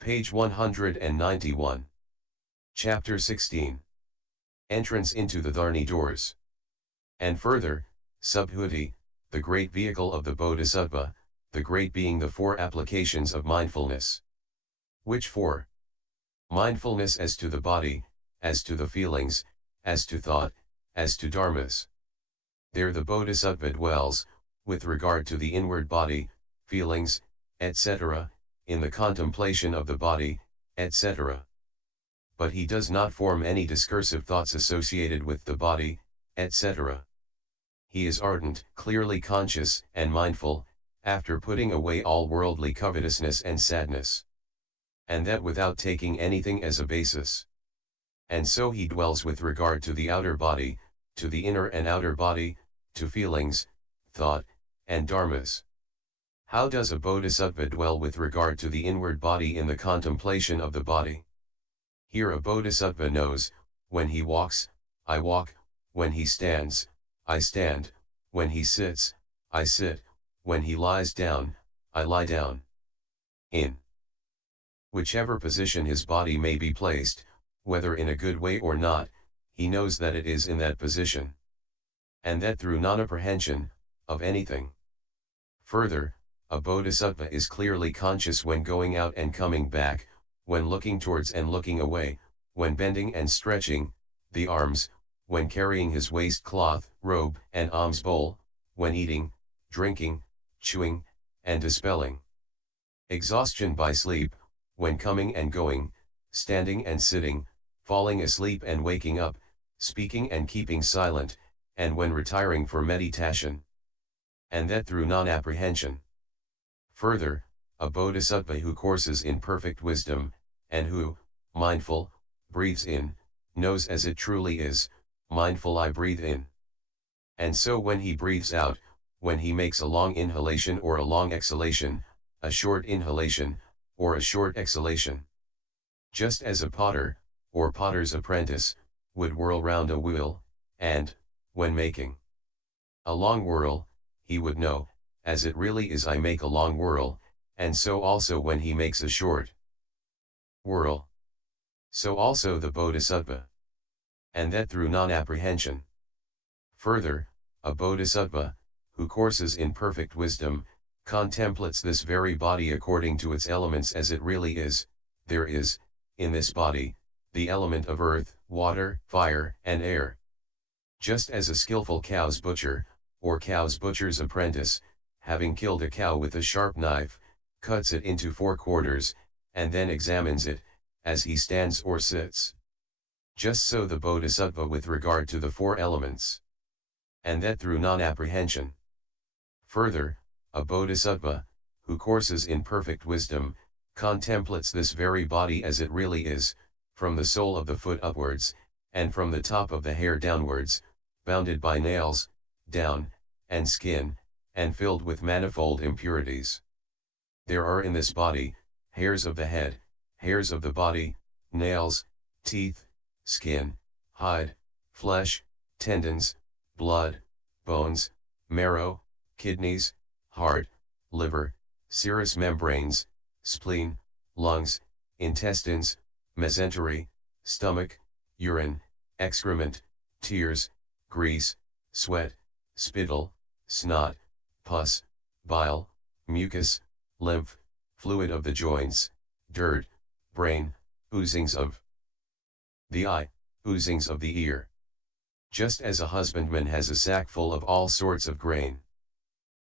Page 191. Chapter 16. Entrance into the Dharni doors. And further, Subhuti, the great vehicle of the Bodhisattva, the great being the four applications of mindfulness. Which four? Mindfulness as to the body, as to the feelings, as to thought, as to dharmas. There the Bodhisattva dwells, with regard to the inward body, feelings, etc., in the contemplation of the body, etc. But he does not form any discursive thoughts associated with the body, etc. He is ardent, clearly conscious and mindful, after putting away all worldly covetousness and sadness. And that without taking anything as a basis. And so he dwells with regard to the outer body, to the inner and outer body, to feelings, thought, and dharmas. How does a bodhisattva dwell with regard to the inward body in the contemplation of the body? Here a bodhisattva knows, when he walks, I walk, when he stands, I stand, when he sits, I sit, when he lies down, I lie down. In whichever position his body may be placed, whether in a good way or not, he knows that it is in that position. And that through non-apprehension of anything. Further, a bodhisattva is clearly conscious when going out and coming back, when looking towards and looking away, when bending and stretching the arms, when carrying his waistcloth, robe, and alms bowl, when eating, drinking, chewing, and dispelling exhaustion by sleep, when coming and going, standing and sitting, falling asleep and waking up, speaking and keeping silent, and when retiring for meditation. And that through non-apprehension. Further, a bodhisattva who courses in perfect wisdom, and who, mindful, breathes in, knows as it truly is, mindful I breathe in. And so when he breathes out, when he makes a long inhalation or a long exhalation, a short inhalation, or a short exhalation. Just as a potter, or potter's apprentice, would whirl round a wheel, and, when making a long whirl, he would know, as it really is I make a long whirl, and so also when he makes a short whirl. So also the bodhisattva. And that through non-apprehension. Further, a bodhisattva, who courses in perfect wisdom, contemplates this very body according to its elements as it really is. There is, in this body, the element of earth, water, fire, and air. Just as a skillful cow's butcher, or cow's butcher's apprentice, having killed a cow with a sharp knife, cuts it into 4 quarters, and then examines it, as he stands or sits. Just so the bodhisattva with regard to the 4 elements. And that through non-apprehension. Further, a bodhisattva, who courses in perfect wisdom, contemplates this very body as it really is, from the sole of the foot upwards, and from the top of the hair downwards, bounded by nails, down, and skin, and filled with manifold impurities. There are in this body, hairs of the head, hairs of the body, nails, teeth, skin, hide, flesh, tendons, blood, bones, marrow, kidneys, heart, liver, serous membranes, spleen, lungs, intestines, mesentery, stomach, urine, excrement, tears, grease, sweat, spittle, snot, pus, bile, mucus, lymph, fluid of the joints, dirt, brain, oozings of the eye, oozings of the ear. Just as a husbandman has a sack full of all sorts of grain.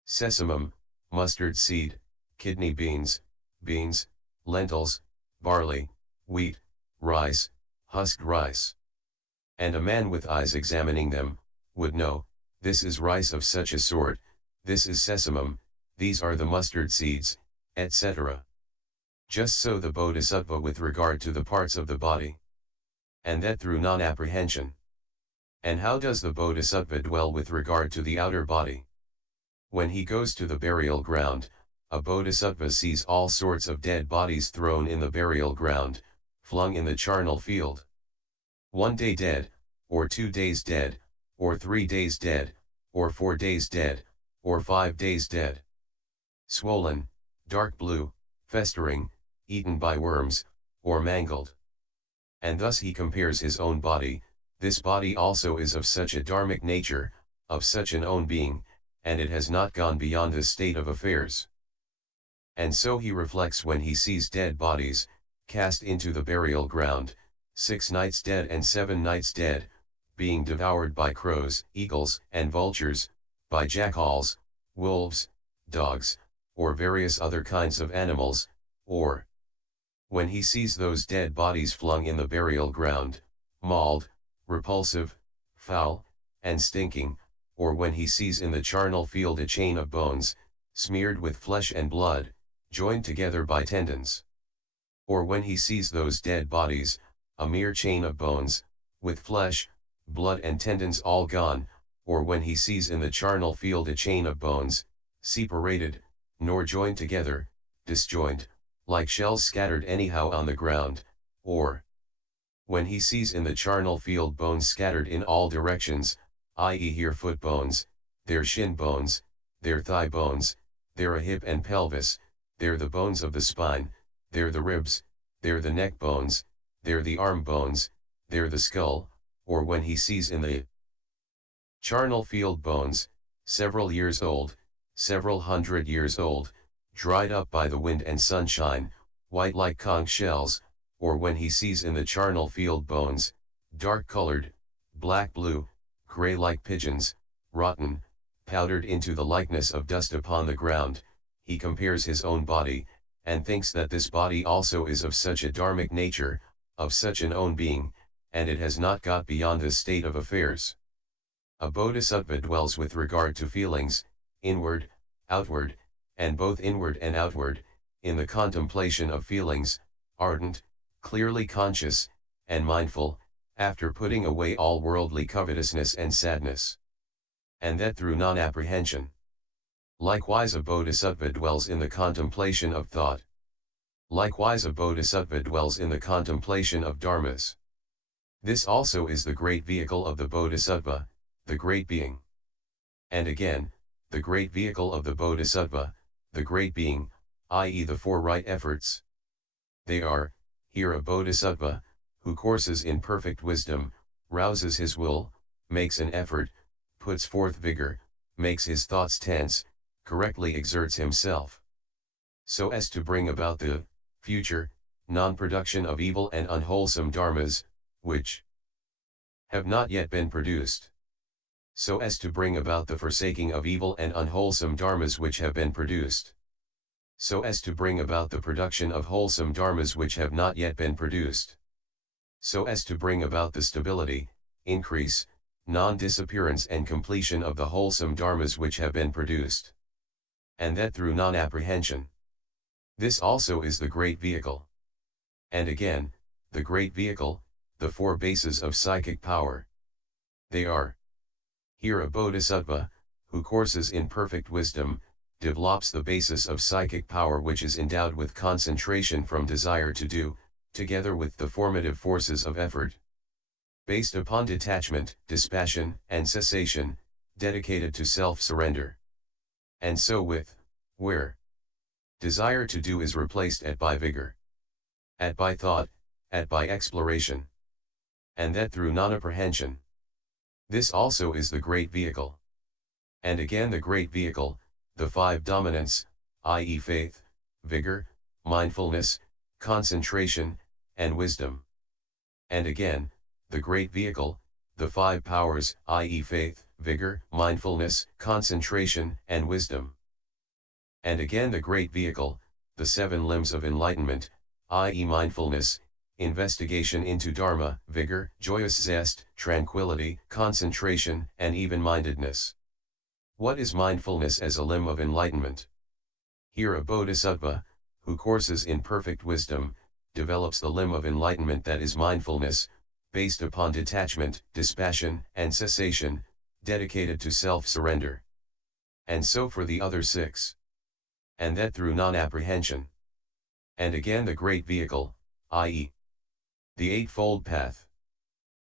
Sesamum, mustard seed, kidney beans, lentils, barley, wheat, rice, husked rice. And a man with eyes examining them, would know, this is rice of such a sort, this is sesamum, these are the mustard seeds, etc. Just so the bodhisattva with regard to the parts of the body. And that through non-apprehension. And how does the bodhisattva dwell with regard to the outer body? When he goes to the burial ground, a bodhisattva sees all sorts of dead bodies thrown in the burial ground, flung in the charnel field. 1 day dead, or 2 days dead, or 3 days dead, or 4 days dead, or 5 days dead. Swollen, dark blue, festering, eaten by worms, or mangled. And thus he compares his own body, this body also is of such a dharmic nature, of such an own being, and it has not gone beyond this state of affairs. And so he reflects when he sees dead bodies, cast into the burial ground, 6 nights dead and 7 nights dead, being devoured by crows, eagles, and vultures, by jackals, wolves, dogs, or various other kinds of animals, or when he sees those dead bodies flung in the burial ground, mauled, repulsive, foul, and stinking, or when he sees in the charnel field a chain of bones, smeared with flesh and blood, joined together by tendons. Or when he sees those dead bodies, a mere chain of bones, with flesh, blood and tendons all gone, or when he sees in the charnel field a chain of bones, separated, nor joined together, disjoined, like shells scattered anyhow on the ground, or when he sees in the charnel field bones scattered in all directions, i.e. here foot bones, there shin bones, there thigh bones, there a hip and pelvis, there the bones of the spine, there the ribs, there the neck bones, there the arm bones, there the skull, or when he sees in the charnel field bones, several years old, several hundred years old, dried up by the wind and sunshine, white like conch shells, or when he sees in the charnel field bones, dark-colored, black-blue, grey like pigeons, rotten, powdered into the likeness of dust upon the ground, he compares his own body, and thinks that this body also is of such a dharmic nature, of such an own being, and it has not got beyond this state of affairs. A bodhisattva dwells with regard to feelings, inward, outward, and both inward and outward, in the contemplation of feelings, ardent, clearly conscious, and mindful, after putting away all worldly covetousness and sadness. And that through non-apprehension. Likewise a bodhisattva dwells in the contemplation of thought. Likewise a bodhisattva dwells in the contemplation of dharmas. This also is the great vehicle of the bodhisattva, the great being. And again, the great vehicle of the bodhisattva, the great being, i.e. the 4 right efforts. They are, here a bodhisattva, who courses in perfect wisdom, rouses his will, makes an effort, puts forth vigor, makes his thoughts tense, correctly exerts himself, so as to bring about the future non-production of evil and unwholesome dharmas, which have not yet been produced. So as to bring about the forsaking of evil and unwholesome dharmas which have been produced. So as to bring about the production of wholesome dharmas which have not yet been produced. So as to bring about the stability, increase, non-disappearance and completion of the wholesome dharmas which have been produced. And that through non-apprehension. This also is the great vehicle. And again, the great vehicle, the 4 bases of psychic power. They are, here a bodhisattva, who courses in perfect wisdom, develops the basis of psychic power which is endowed with concentration from desire to do, together with the formative forces of effort. Based upon detachment, dispassion, and cessation, dedicated to self-surrender. And so with, where desire to do is replaced at by vigor, at by thought, at by exploration. And that through non-apprehension. This also is the great vehicle. And again the great vehicle, the 5 dominants, i.e. faith, vigor, mindfulness, concentration, and wisdom. And again, the great vehicle, the 5 powers, i.e. faith, vigor, mindfulness, concentration, and wisdom. And again the great vehicle, the 7 limbs of enlightenment, i.e. mindfulness, investigation into dharma, vigor, joyous zest, tranquility, concentration, and even-mindedness. What is mindfulness as a limb of enlightenment? Here a bodhisattva, who courses in perfect wisdom, develops the limb of enlightenment that is mindfulness, based upon detachment, dispassion, and cessation, dedicated to self-surrender. And so for the other 6. And that through non-apprehension. And again the great vehicle, i.e. the Eightfold Path.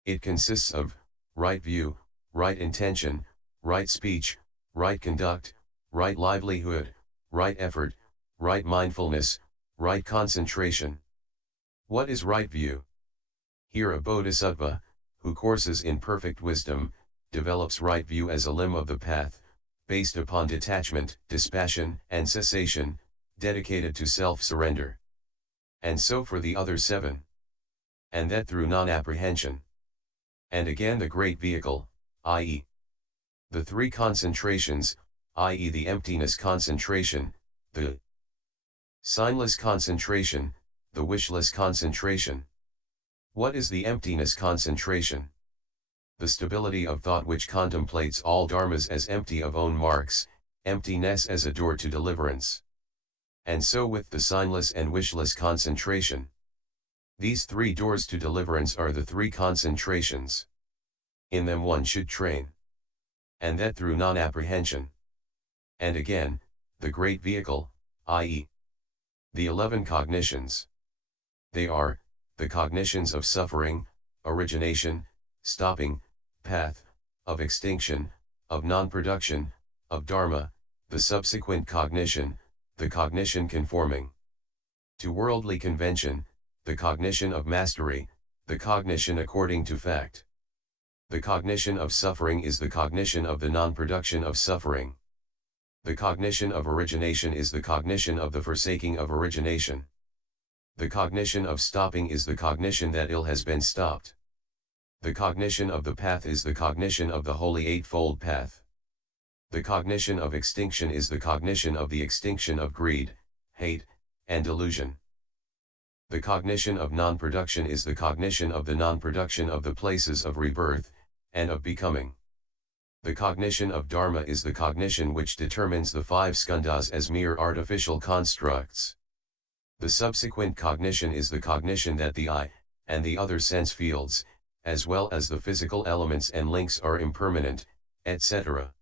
It consists of, right view, right intention, right speech, right conduct, right livelihood, right effort, right mindfulness, Right concentration. What is right view? Here a bodhisattva, who courses in perfect wisdom, develops right view as a limb of the path, based upon detachment, dispassion, and cessation, dedicated to self-surrender. And so for the other 7. And that through non-apprehension. And again the great vehicle, i.e. the 3 concentrations, i.e. the emptiness concentration, the signless concentration, the wishless concentration. What is the emptiness concentration? The stability of thought which contemplates all dharmas as empty of own marks, emptiness as a door to deliverance. And so with the signless and wishless concentration. These 3 doors to deliverance are the 3 concentrations. In them one should train. And that through non-apprehension. And again, the great vehicle, i.e. the 11 cognitions. They are, the cognitions of suffering, origination, stopping, path, of extinction, of non-production, of dharma, the subsequent cognition, the cognition conforming to worldly convention, the cognition of mastery, the cognition according to fact. The cognition of suffering is the cognition of the non-production of suffering. The cognition of origination is the cognition of the forsaking of origination. The cognition of stopping is the cognition that ill has been stopped. The cognition of the path is the cognition of the Holy Eightfold Path. The cognition of extinction is the cognition of the extinction of greed, hate, and delusion. The cognition of non-production is the cognition of the non-production of the places of rebirth, and of becoming. The cognition of dharma is the cognition which determines the 5 skandhas as mere artificial constructs. The subsequent cognition is the cognition that the eye, and the other sense fields, as well as the physical elements and links are impermanent, etc.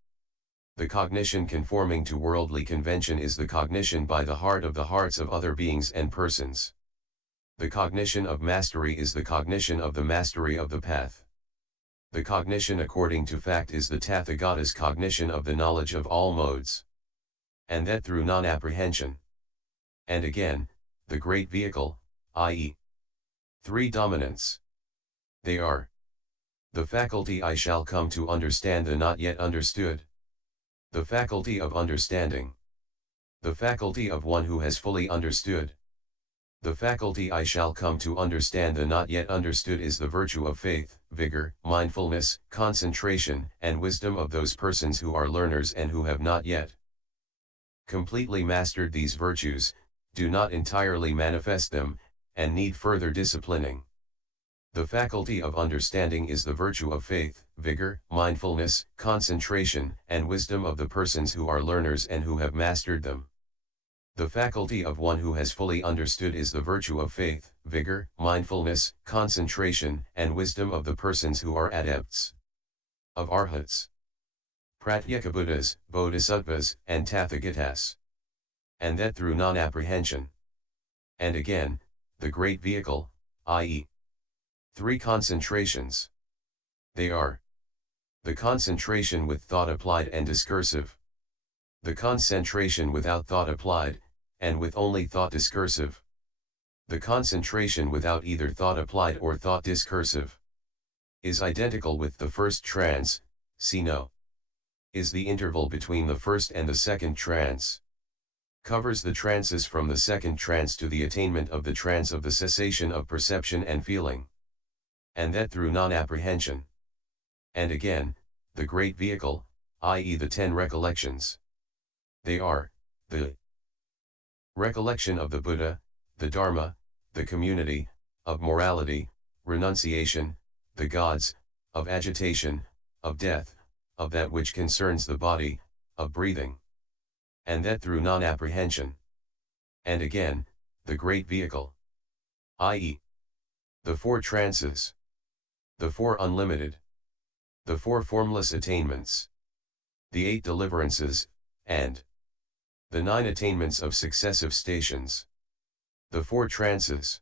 The cognition conforming to worldly convention is the cognition by the heart of the hearts of other beings and persons. The cognition of mastery is the cognition of the mastery of the path. The cognition according to fact is the Tathagata's cognition of the knowledge of all modes. And that through non-apprehension. And again, the great vehicle, i.e. 3 dominants. They are the faculty I shall come to understand the not yet understood, the faculty of understanding, the faculty of one who has fully understood. The faculty I shall come to understand the not yet understood is the virtue of faith, vigor, mindfulness, concentration, and wisdom of those persons who are learners and who have not yet completely mastered these virtues, do not entirely manifest them, and need further disciplining. The faculty of understanding is the virtue of faith, vigor, mindfulness, concentration, and wisdom of the persons who are learners and who have mastered them. The faculty of one who has fully understood is the virtue of faith, vigor, mindfulness, concentration, and wisdom of the persons who are adepts. Of arhats, pratyekabuddhas, bodhisattvas, and tathagatas. And that through non-apprehension. And again, the great vehicle, i.e. 3 concentrations. They are the concentration with thought applied and discursive, the concentration without thought applied, and with only thought discursive, the concentration without either thought applied or thought discursive. Is identical with the first trance, see no. Is the interval between the first and the second trance. Covers the trances from the second trance to the attainment of the trance of the cessation of perception and feeling. And that through non-apprehension. And again, the great vehicle, i.e. the 10 recollections. They are, the recollection of the Buddha, the Dharma, the community, of morality, renunciation, the gods, of agitation, of death, of that which concerns the body, of breathing. And that through non-apprehension. And again, the great vehicle, i.e. the 4 trances, the 4 unlimited, the 4 formless attainments, the 8 deliverances, and the 9 attainments of successive stations, the 4 trances.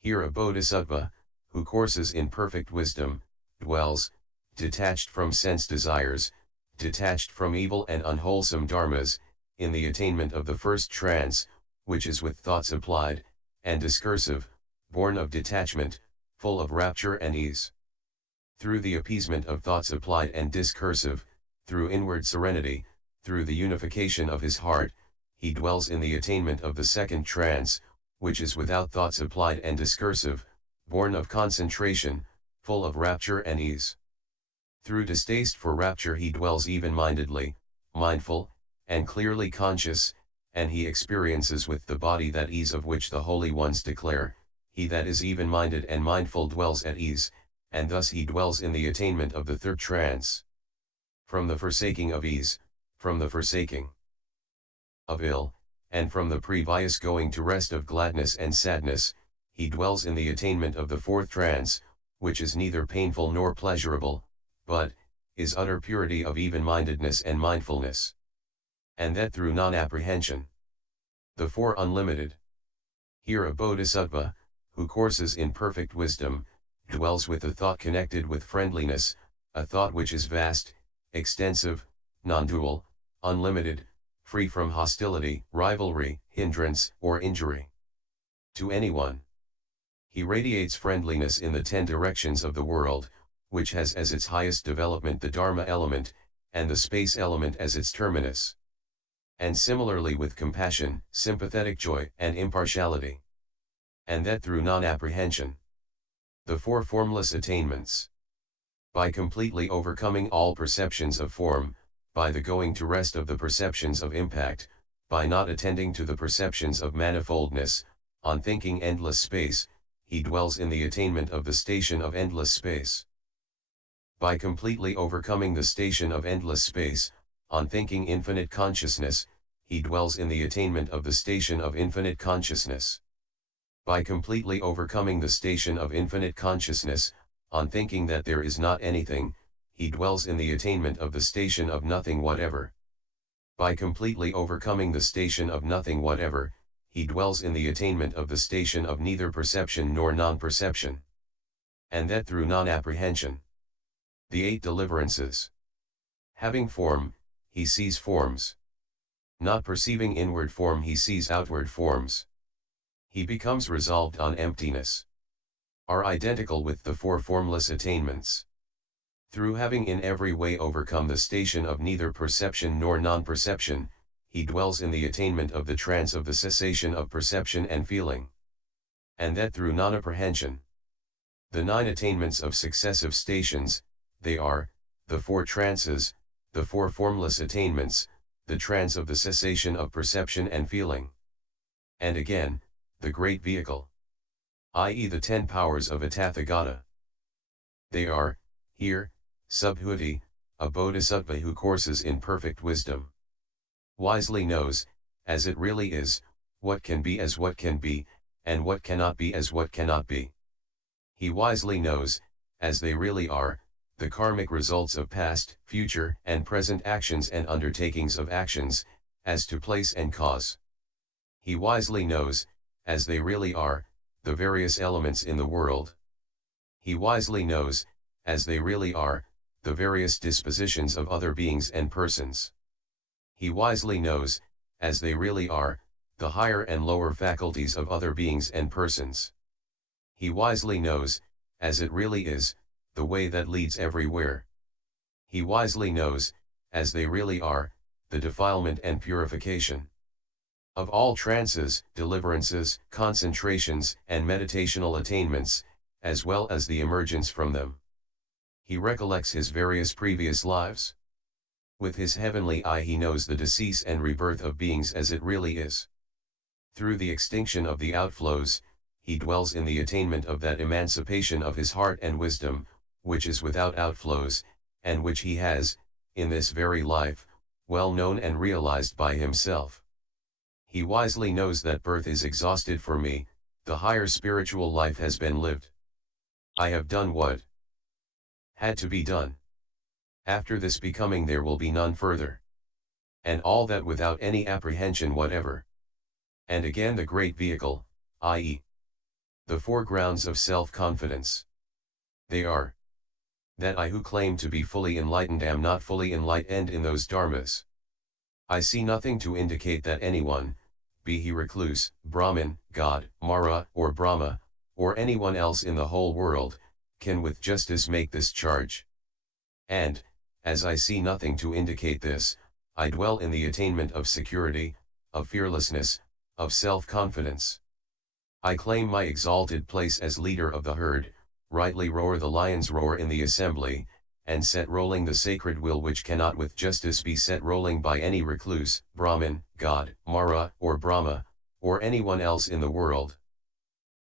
Here a bodhisattva, who courses in perfect wisdom, dwells, detached from sense desires, detached from evil and unwholesome dharmas, in the attainment of the first trance, which is with thoughts applied, and discursive, born of detachment, full of rapture and ease. Through the appeasement of thoughts applied and discursive, through inward serenity, through the unification of his heart, he dwells in the attainment of the second trance, which is without thoughts applied and discursive, born of concentration, full of rapture and ease. Through distaste for rapture he dwells even-mindedly, mindful, and clearly conscious, and he experiences with the body that ease of which the holy ones declare, he that is even-minded and mindful dwells at ease, and thus he dwells in the attainment of the third trance. From the forsaking of ease, from the forsaking of ill, and from the previous going to rest of gladness and sadness, he dwells in the attainment of the fourth trance, which is neither painful nor pleasurable, but is utter purity of even-mindedness and mindfulness. And that through non-apprehension. The four unlimited. Here a bodhisattva, who courses in perfect wisdom, dwells with the thought connected with friendliness, a thought which is vast, extensive, non-dual, unlimited, free from hostility, rivalry, hindrance, or injury to anyone. He radiates friendliness in the 10 directions of the world, which has as its highest development the Dharma element, and the space element as its terminus. And similarly with compassion, sympathetic joy, and impartiality. And that through non-apprehension. The four formless attainments. By completely overcoming all perceptions of form, by the going to rest of the perceptions of impact, by not attending to the perceptions of manifoldness, on thinking endless space, he dwells in the attainment of the station of endless space. By completely overcoming the station of endless space, on thinking infinite consciousness, he dwells in the attainment of the station of infinite consciousness. By completely overcoming the station of infinite consciousness, on thinking that there is not anything, he dwells in the attainment of the station of nothing whatever. By completely overcoming the station of nothing whatever, he dwells in the attainment of the station of neither perception nor non-perception. And that through non-apprehension. The 8 deliverances. Having form, he sees forms. Not perceiving inward form, he sees outward forms. He becomes resolved on emptiness. Are identical with the 4 formless attainments. Through having in every way overcome the station of neither perception nor non-perception, he dwells in the attainment of the trance of the cessation of perception and feeling. And that through non-apprehension. The 9 attainments of successive stations, they are, the 4 trances, the 4 formless attainments, the trance of the cessation of perception and feeling. And again, the great vehicle. I.e. the 10 powers of a Tathagata. They are, here, Subhuti, a bodhisattva who courses in perfect wisdom. Wisely knows, as it really is, what can be as what can be, and what cannot be as what cannot be. He wisely knows, as they really are, the karmic results of past, future, and present actions and undertakings of actions, as to place and cause. He wisely knows, as they really are, the various elements in the world. He wisely knows, as they really are, the various dispositions of other beings and persons. He wisely knows, as they really are, the higher and lower faculties of other beings and persons. He wisely knows, as it really is, the way that leads everywhere. He wisely knows, as they really are, the defilement and purification of all trances, deliverances, concentrations, and meditational attainments, as well as the emergence from them. He recollects his various previous lives. With his heavenly eye he knows the decease and rebirth of beings as it really is. Through the extinction of the outflows, he dwells in the attainment of that emancipation of his heart and wisdom, which is without outflows, and which he has, in this very life, well known and realized by himself. He wisely knows that birth is exhausted for me, the higher spiritual life has been lived. I have done what had to be done. After this becoming there will be none further. And all that without any apprehension whatever. And again the great vehicle, i.e. the 4 grounds of self-confidence. They are, that I who claim to be fully enlightened am not fully enlightened in those dharmas. I see nothing to indicate that anyone, be he recluse, Brahmin, God, Mara, or Brahma, or anyone else in the whole world, can with justice make this charge. And, as I see nothing to indicate this, I dwell in the attainment of security, of fearlessness, of self-confidence. I claim my exalted place as leader of the herd, rightly roar the lion's roar in the assembly, and set rolling the sacred will which cannot with justice be set rolling by any recluse, Brahmin, God, Mara, or Brahma, or anyone else in the world.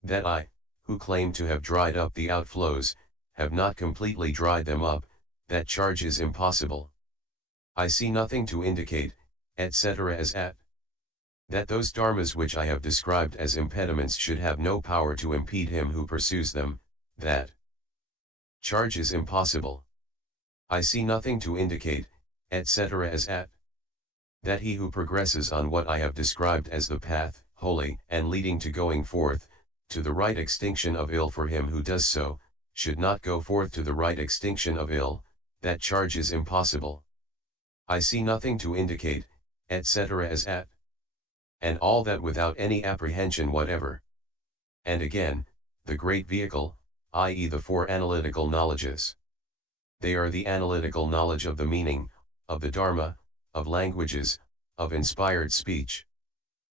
That I, who claim to have dried up the outflows, have not completely dried them up, that charge is impossible. I see nothing to indicate, etc. as at that those dharmas which I have described as impediments should have no power to impede him who pursues them, that charge is impossible. I see nothing to indicate, etc. as at that he who progresses on what I have described as the path, holy and leading to going forth, to the right extinction of ill for him who does so, should not go forth to the right extinction of ill, that charge is impossible. I see nothing to indicate, etc. as at and all that without any apprehension whatever. And again, the great vehicle, i.e. the four analytical knowledges. They are the analytical knowledge of the meaning, of the Dharma, of languages, of inspired speech.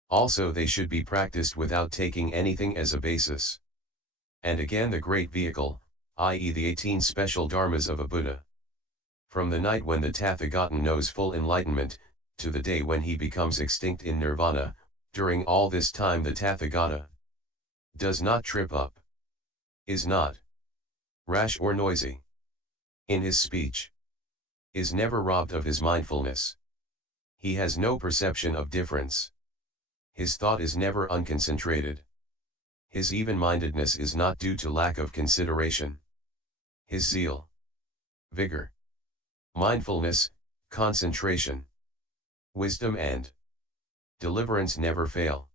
Also they should be practiced without taking anything as a basis. And again the great vehicle, i.e. the 18 special dharmas of a Buddha. From the night when the Tathagata knows full enlightenment, to the day when he becomes extinct in nirvana, during all this time the Tathagata does not trip up, is not rash or noisy in his speech, is never robbed of his mindfulness. He has no perception of difference. His thought is never unconcentrated. His even-mindedness is not due to lack of consideration. His zeal, vigor, mindfulness, concentration, wisdom and deliverance never fail.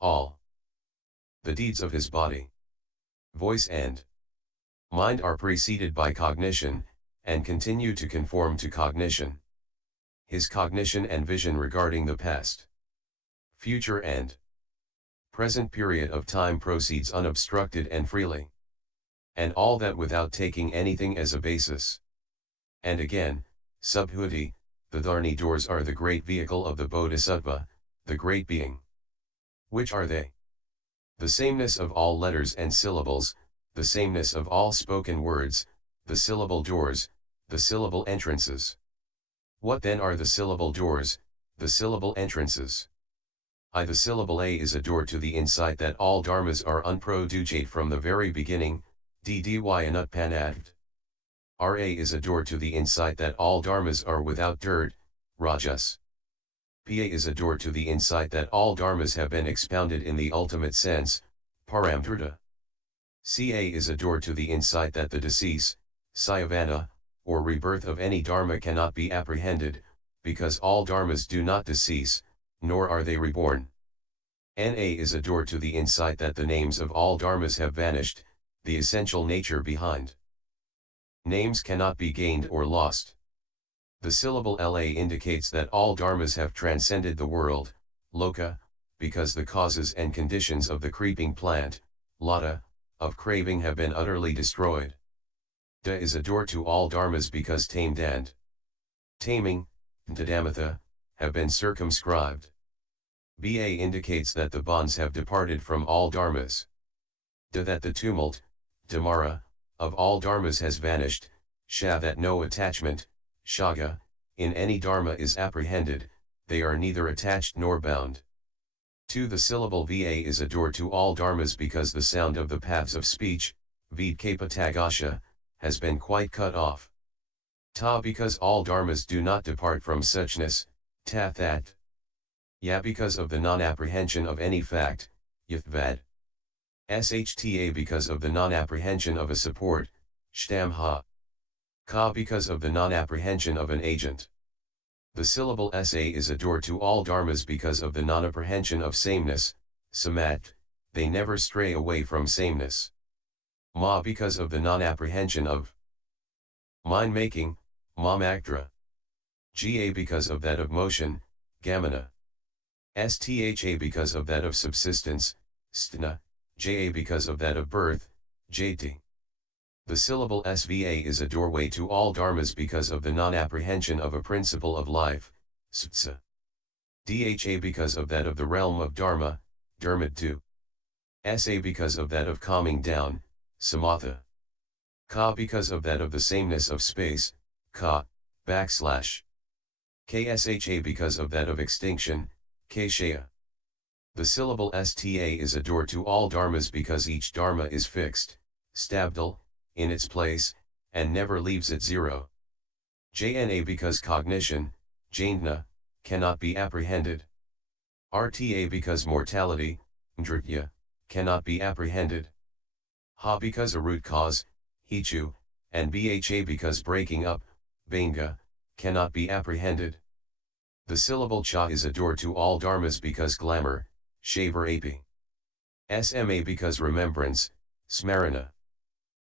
All the deeds of his body, voice and mind are preceded by cognition, and continue to conform to cognition. His cognition and vision regarding the past, future and present period of time proceeds unobstructed and freely. And all that without taking anything as a basis. And again, subhuti, the Dharani doors are the great vehicle of the Bodhisattva, the great being. Which are they? The sameness of all letters and syllables, the sameness of all spoken words, the syllable doors, the syllable entrances. What then are the syllable doors, the syllable entrances? The syllable A is a door to the insight that all dharmas are unproducate from the very beginning, ddy anutpanad. Ra is a door to the insight that all dharmas are without dirt, rajas. Pa is a door to the insight that all dharmas have been expounded in the ultimate sense, paramdrita. Ca is a door to the insight that the decease, sayavana, or rebirth of any dharma cannot be apprehended, because all dharmas do not decease, nor are they reborn. Na is a door to the insight that the names of all dharmas have vanished, the essential nature behind names cannot be gained or lost. The syllable La indicates that all dharmas have transcended the world, loka, because the causes and conditions of the creeping plant, lata, of craving have been utterly destroyed. Da is a door to all dharmas because tamed and taming, tadamatha, have been circumscribed. Ba indicates that the bonds have departed from all dharmas. Da that the tumult, damara, of all dharmas has vanished, sha that no attachment, shaga, in any dharma is apprehended, they are neither attached nor bound. 2. The syllable Va is a door to all dharmas because the sound of the paths of speech, vidkapatagasha, has been quite cut off. Ta because all dharmas do not depart from suchness, ta that. Ya because of the non-apprehension of any fact, yathvad. Shta because of the non-apprehension of a support, shtamha. Ka because of the non-apprehension of an agent. The syllable Sa is a door to all dharmas because of the non-apprehension of sameness, samat, they never stray away from sameness. Ma because of the non-apprehension of mind-making, mamaktra. Ga because of that of motion, gamana. stha because of that of subsistence, stna, ja because of that of birth, jati. The syllable sva is a doorway to all dharmas because of the non-apprehension of a principle of life, sutsa. Dha because of that of the realm of dharma, dharmadhu. Sa because of that of calming down, samatha. Ka because of that of the sameness of space, ka, / Ksha because of that of extinction, kshaya. The syllable sta is a door to all dharmas because each dharma is fixed, stabdal, in its place, and never leaves it zero. Jna because cognition, jnana, cannot be apprehended. Rta because mortality, ndritya, cannot be apprehended. Ha because a root cause, hichu, and bha because breaking up, banga, cannot be apprehended. The syllable cha is a door to all dharmas because glamour, shaver api. Sma because remembrance, smarana.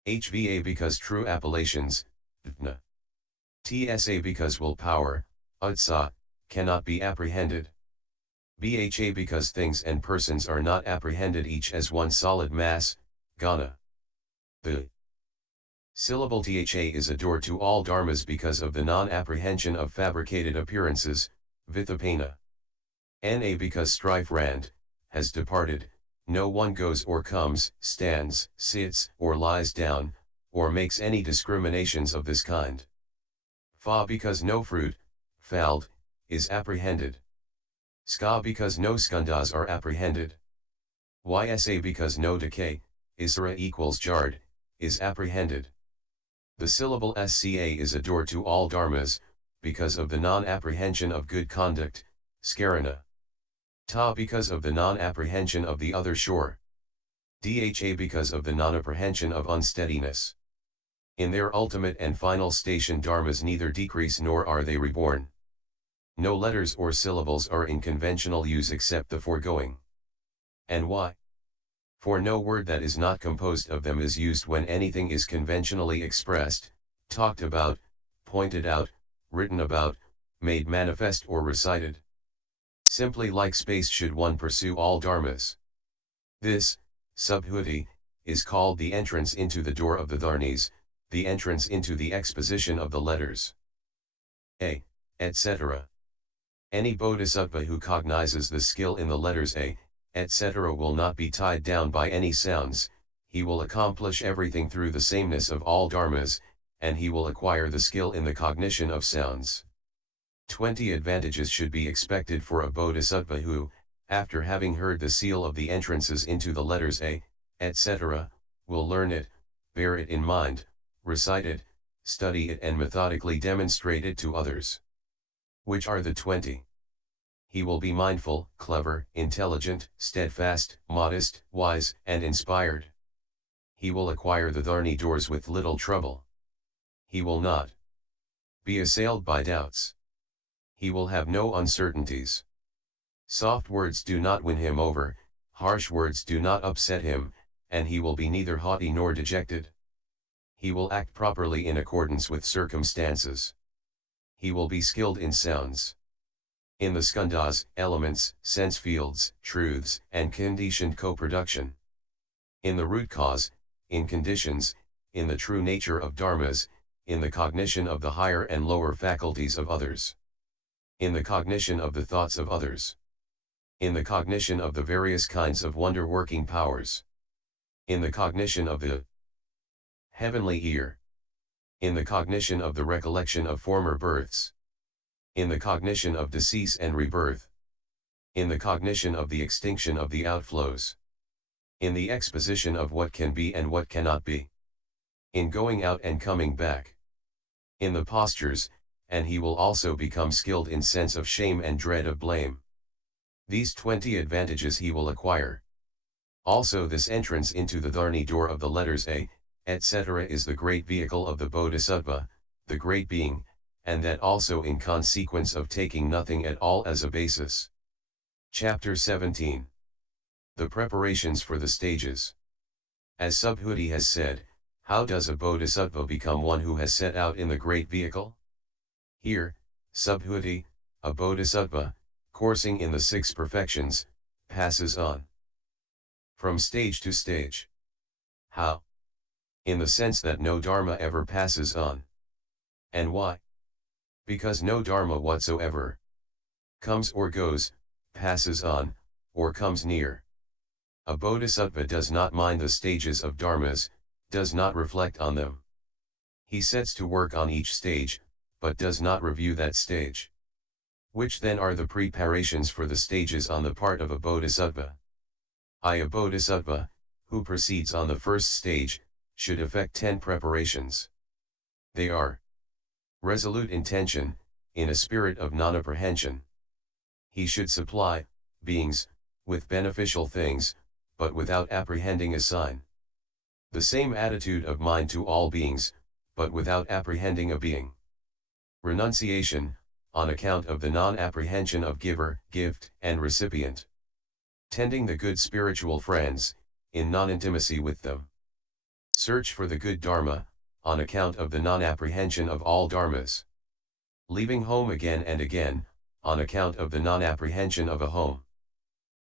Hva because true appellations, dna. Tsa because willpower, utsa, cannot be apprehended. Bha because things and persons are not apprehended each as one solid mass, ghana. The syllable tha is a door to all dharmas because of the non-apprehension of fabricated appearances, vithapana. Na because strife rand, has departed, no one goes or comes, stands, sits, or lies down, or makes any discriminations of this kind. Fa because no fruit, fouled, is apprehended. Ska because no skandhas are apprehended. Ysa because no decay, isra equals jarred, is apprehended. The syllable sca is a door to all dharmas, because of the non-apprehension of good conduct, skarana. Ta because of the non-apprehension of the other shore. Dha because of the non-apprehension of unsteadiness. In their ultimate and final station dharmas neither decrease nor are they reborn. No letters or syllables are in conventional use except the foregoing. And why? For no word that is not composed of them is used when anything is conventionally expressed, talked about, pointed out, written about, made manifest or recited. Simply like space should one pursue all dharmas. This, subhuti, is called the entrance into the door of the dharnis, the entrance into the exposition of the letters. A, etc. Any bodhisattva who cognizes the skill in the letters A, etc. will not be tied down by any sounds, he will accomplish everything through the sameness of all dharmas, and he will acquire the skill in the cognition of sounds. 20 advantages should be expected for a bodhisattva who, after having heard the seal of the entrances into the letters A, etc., will learn it, bear it in mind, recite it, study it and methodically demonstrate it to others. Which are the 20? He will be mindful, clever, intelligent, steadfast, modest, wise, and inspired. He will acquire the dharni doors with little trouble. He will not be assailed by doubts. He will have no uncertainties. Soft words do not win him over, harsh words do not upset him, and he will be neither haughty nor dejected. He will act properly in accordance with circumstances. He will be skilled in sounds. In the skandhas, elements, sense fields, truths, and conditioned co-production. In the root cause, in conditions, in the true nature of dharmas, in the cognition of the higher and lower faculties of others. In the cognition of the thoughts of others. In the cognition of the various kinds of wonder-working powers. In the cognition of the heavenly ear. In the cognition of the recollection of former births. In the cognition of decease and rebirth. In the cognition of the extinction of the outflows. In the exposition of what can be and what cannot be. In going out and coming back. In the postures, and he will also become skilled in sense of shame and dread of blame. These 20 advantages he will acquire. Also this entrance into the dharni door of the letters A, etc. is the great vehicle of the bodhisattva, the great being, and that also in consequence of taking nothing at all as a basis. Chapter 17. The preparations for the stages. As Subhuti has said, how does a bodhisattva become one who has set out in the great vehicle? Here, Subhuti, a bodhisattva, coursing in the six perfections, passes on from stage to stage. How? In the sense that no dharma ever passes on. And why? Because no dharma whatsoever comes or goes, passes on, or comes near. A bodhisattva does not mind the stages of dharmas, does not reflect on them. He sets to work on each stage, but does not review that stage. Which then are the preparations for the stages on the part of a bodhisattva? A bodhisattva, who proceeds on the first stage, should effect 10 preparations. They are: resolute intention, in a spirit of non-apprehension. He should supply beings with beneficial things, but without apprehending a sign. The same attitude of mind to all beings, but without apprehending a being. Renunciation, on account of the non-apprehension of giver, gift, and recipient. Tending the good spiritual friends, in non-intimacy with them. Search for the good dharma, on account of the non-apprehension of all dharmas. Leaving home again and again, on account of the non-apprehension of a home.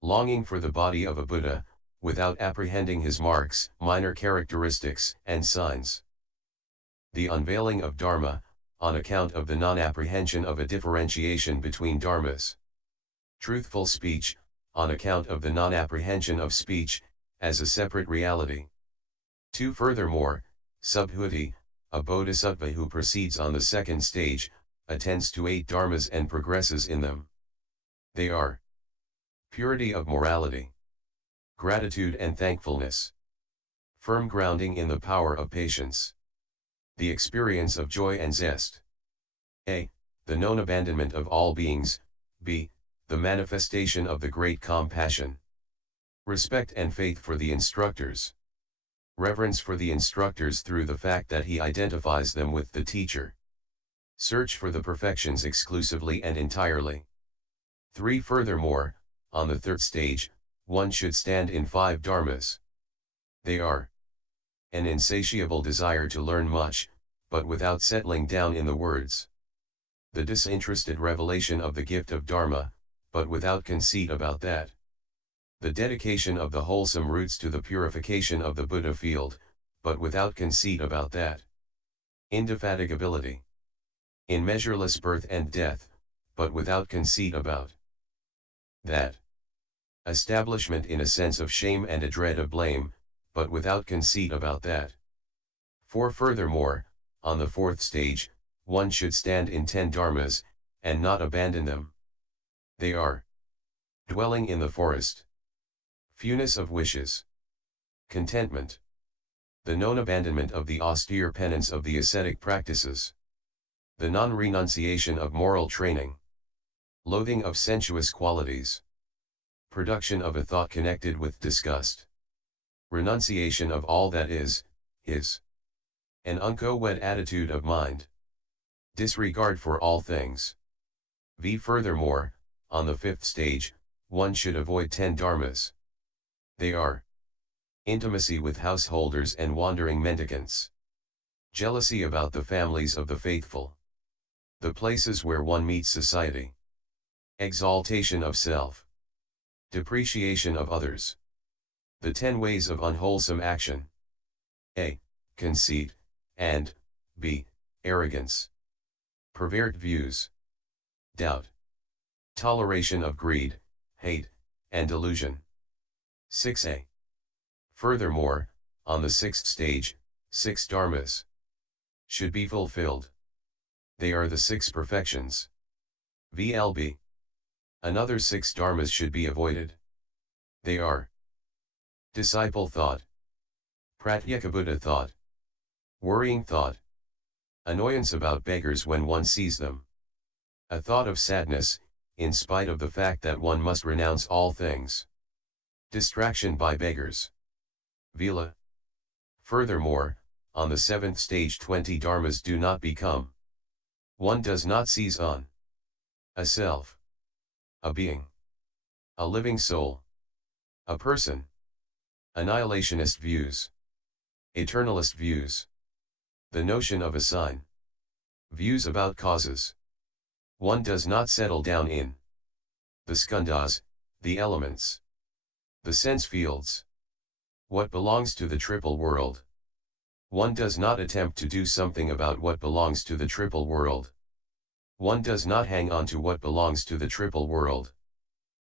Longing for the body of a Buddha, without apprehending his marks, minor characteristics, and signs. The unveiling of dharma, on account of the non-apprehension of a differentiation between dharmas. Truthful speech, on account of the non-apprehension of speech, as a separate reality. 2. Furthermore, subhuti, a bodhisattva who proceeds on the second stage, attends to 8 dharmas and progresses in them. They are: purity of morality, gratitude and thankfulness, firm grounding in the power of patience, the experience of joy and zest. A. The known abandonment of all beings. B. The manifestation of the great compassion. Respect and faith for the instructors. Reverence for the instructors through the fact that he identifies them with the teacher. Search for the perfections exclusively and entirely. 3. Furthermore, on the third stage, one should stand in 5 dharmas. They are: an insatiable desire to learn much, but without settling down in the words. The disinterested revelation of the gift of dharma, but without conceit about that. The dedication of the wholesome roots to the purification of the Buddha field, but without conceit about that. Indefatigability in measureless birth and death, but without conceit about that. Establishment in a sense of shame and a dread of blame, but without conceit about that. 4. Furthermore, on the fourth stage, one should stand in 10 dharmas, and not abandon them. They are: dwelling in the forest, fewness of wishes, contentment, the known abandonment of the austere penance of the ascetic practices, the non-renunciation of moral training, loathing of sensuous qualities, production of a thought connected with disgust, renunciation of all that is, an unco-wed attitude of mind, disregard for all things. V. Furthermore, on the fifth stage, one should avoid 10 dharmas. They are: intimacy with householders and wandering mendicants, jealousy about the families of the faithful, the places where one meets society, exaltation of self, depreciation of others, the 10 ways of unwholesome action. A. Conceit, and B. Arrogance, pervert views, doubt, toleration of greed, hate, and delusion. 6a. Furthermore, on the sixth stage, 6 dharmas should be fulfilled. They are the 6 perfections. VLB. Another 6 dharmas should be avoided. They are: disciple thought, pratyekabuddha thought, worrying thought, annoyance about beggars when one sees them, a thought of sadness, in spite of the fact that one must renounce all things, distraction by beggars. Vila. Furthermore, on the 7th stage 20 dharmas do not become. One does not seize on a self, a being, a living soul, a person, annihilationist views, eternalist views, the notion of a sign, views about causes. One does not settle down in the skandhas, the elements, the sense fields. What belongs to the triple world? One does not attempt to do something about what belongs to the triple world. One does not hang on to what belongs to the triple world.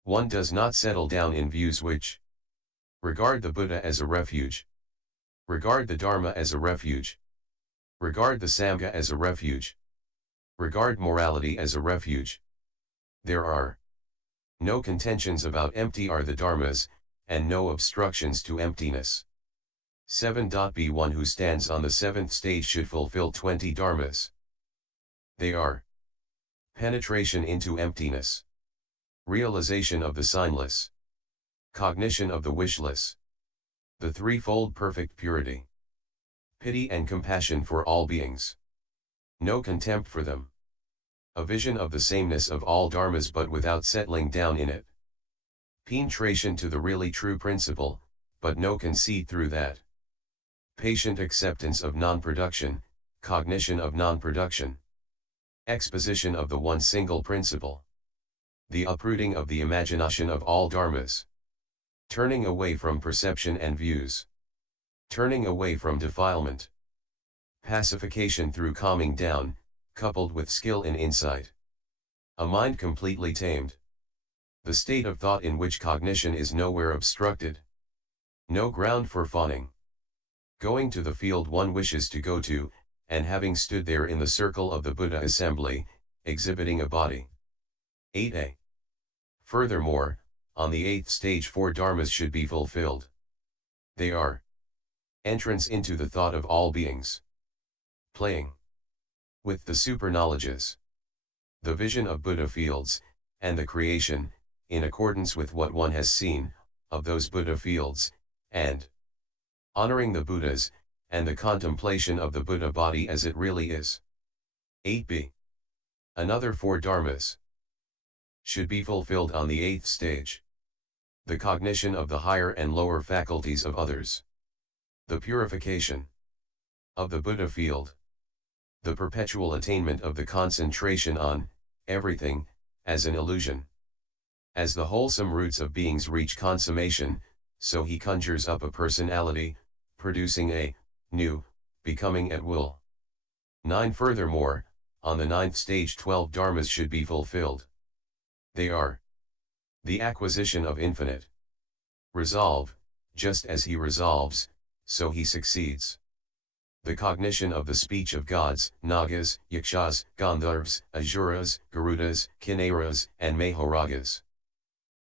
One does not settle down in views which regard the Buddha as a refuge, regard the Dharma as a refuge, regard the Sangha as a refuge, regard morality as a refuge. There are no contentions about empty are the dharmas, and no obstructions to emptiness. 7b One who stands on the seventh stage should fulfill 20 dharmas. They are penetration into emptiness, realization of the signless, cognition of the wishless, the threefold perfect purity, pity and compassion for all beings, no contempt for them, a vision of the sameness of all dharmas but without settling down in it, penetration to the really true principle, but no conceit through that, patient acceptance of non-production, cognition of non-production, exposition of the one single principle, the uprooting of the imagination of all dharmas, turning away from perception and views, turning away from defilement, pacification through calming down, coupled with skill in insight, a mind completely tamed, the state of thought in which cognition is nowhere obstructed, no ground for fawning, going to the field one wishes to go to, and having stood there in the circle of the Buddha assembly, exhibiting a body. 8a. Furthermore, on the eighth stage 4 dharmas should be fulfilled. They are entrance into the thought of all beings, playing with the superknowledges, the vision of Buddha fields, and the creation, in accordance with what one has seen, of those Buddha fields, and honoring the Buddhas, and the contemplation of the Buddha body as it really is. 8b. Another 4 dharmas should be fulfilled on the eighth stage. The cognition of the higher and lower faculties of others, the purification of the Buddha field, the perpetual attainment of the concentration on everything as an illusion. As the wholesome roots of beings reach consummation, so he conjures up a personality, producing a new becoming at will. 9. Furthermore, on the ninth stage 12 dharmas should be fulfilled. They are the acquisition of infinite resolve, just as he resolves, so he succeeds. The cognition of the speech of gods, Nagas, Yakshas, Gandharvas, Asuras, Garudas, Kinnaras, and Mahārajas.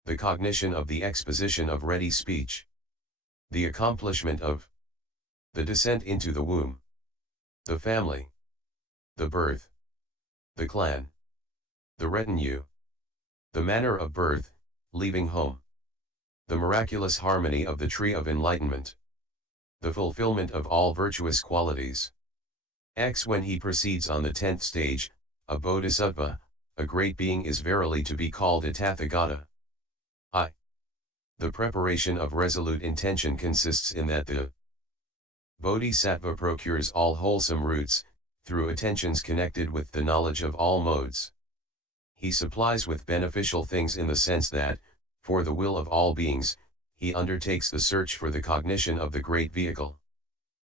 The cognition of the exposition of ready speech. The accomplishment of the descent into the womb, the family, the birth, the clan, the retinue, the manner of birth, leaving home, the miraculous harmony of the tree of enlightenment, the fulfillment of all virtuous qualities. When he proceeds on the 10th stage, a bodhisattva, a great being is verily to be called a Tathagata. The preparation of resolute intention consists in that the bodhisattva procures all wholesome roots, through attentions connected with the knowledge of all modes. He supplies with beneficial things in the sense that, for the will of all beings, he undertakes the search for the cognition of the great vehicle.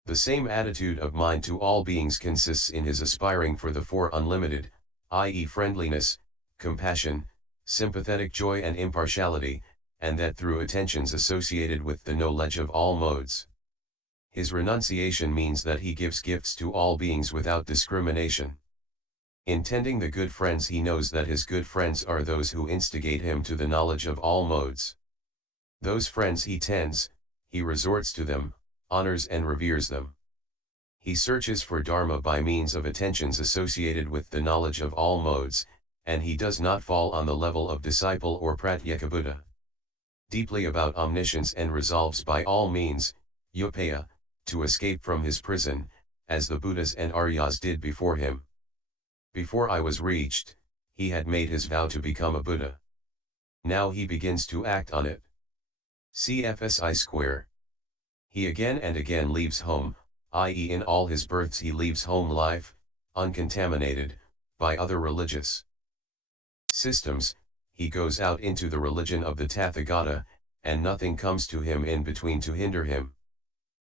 The same attitude of mind to all beings consists in his aspiring for the 4 unlimited, i.e. friendliness, compassion, sympathetic joy and impartiality, and that through attentions associated with the knowledge of all modes. His renunciation means that he gives gifts to all beings without discrimination. In tending the good friends he knows that his good friends are those who instigate him to the knowledge of all modes. Those friends he tends, he resorts to them, honors and reveres them. He searches for Dharma by means of attentions associated with the knowledge of all modes, and he does not fall on the level of disciple or Pratyeka deeply about omniscience and resolves by all means, Upaya, to escape from his prison, as the Buddhas and Aryas did before him. Before I was reached, he had made his vow to become a Buddha. Now he begins to act on it. CFSI square. He again and again leaves home, i.e. in all his births he leaves home life, uncontaminated, by other religious systems. he goes out into the religion of the Tathagata, and nothing comes to him in between to hinder him.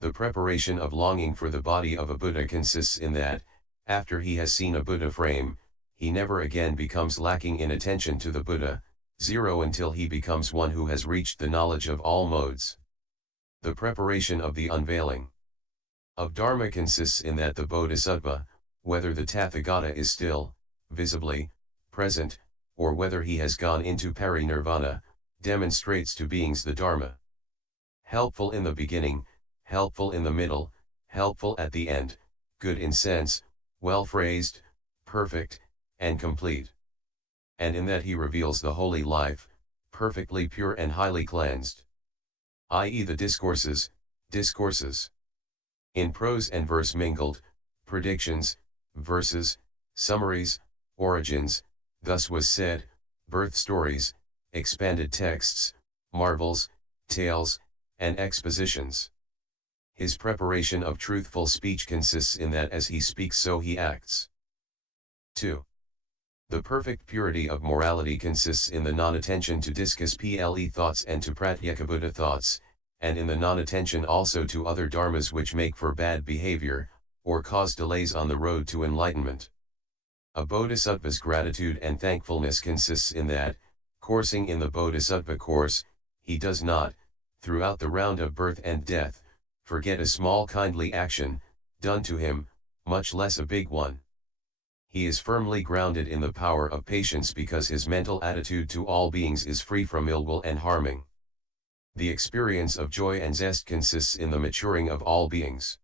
The preparation of longing for the body of a Buddha consists in that, after he has seen a Buddha frame, he never again becomes lacking in attention to the Buddha, zero, until he becomes one who has reached the knowledge of all modes. The preparation of the unveiling of Dharma consists in that the Bodhisattva, whether the Tathagata is still, visibly, present, or whether he has gone into parinirvana, demonstrates to beings the Dharma. Helpful in the beginning, helpful in the middle, helpful at the end, good in sense, well phrased, perfect, and complete. And in that he reveals the holy life, perfectly pure and highly cleansed. I.e. the discourses. In prose and verse mingled, predictions, verses, summaries, origins, thus was said, birth stories, expanded texts, marvels, tales, and expositions. His preparation of truthful speech consists in that as he speaks so he acts. 2. The perfect purity of morality consists in the non-attention to discus ple thoughts and to pratyekabuddha thoughts, and in the non-attention also to other dharmas which make for bad behavior, or cause delays on the road to enlightenment. A bodhisattva's gratitude and thankfulness consists in that, coursing in the bodhisattva course, he does not, throughout the round of birth and death, forget a small kindly action, done to him, much less a big one. He is firmly grounded in the power of patience because his mental attitude to all beings is free from ill will and harming. The experience of joy and zest consists in the maturing of all beings.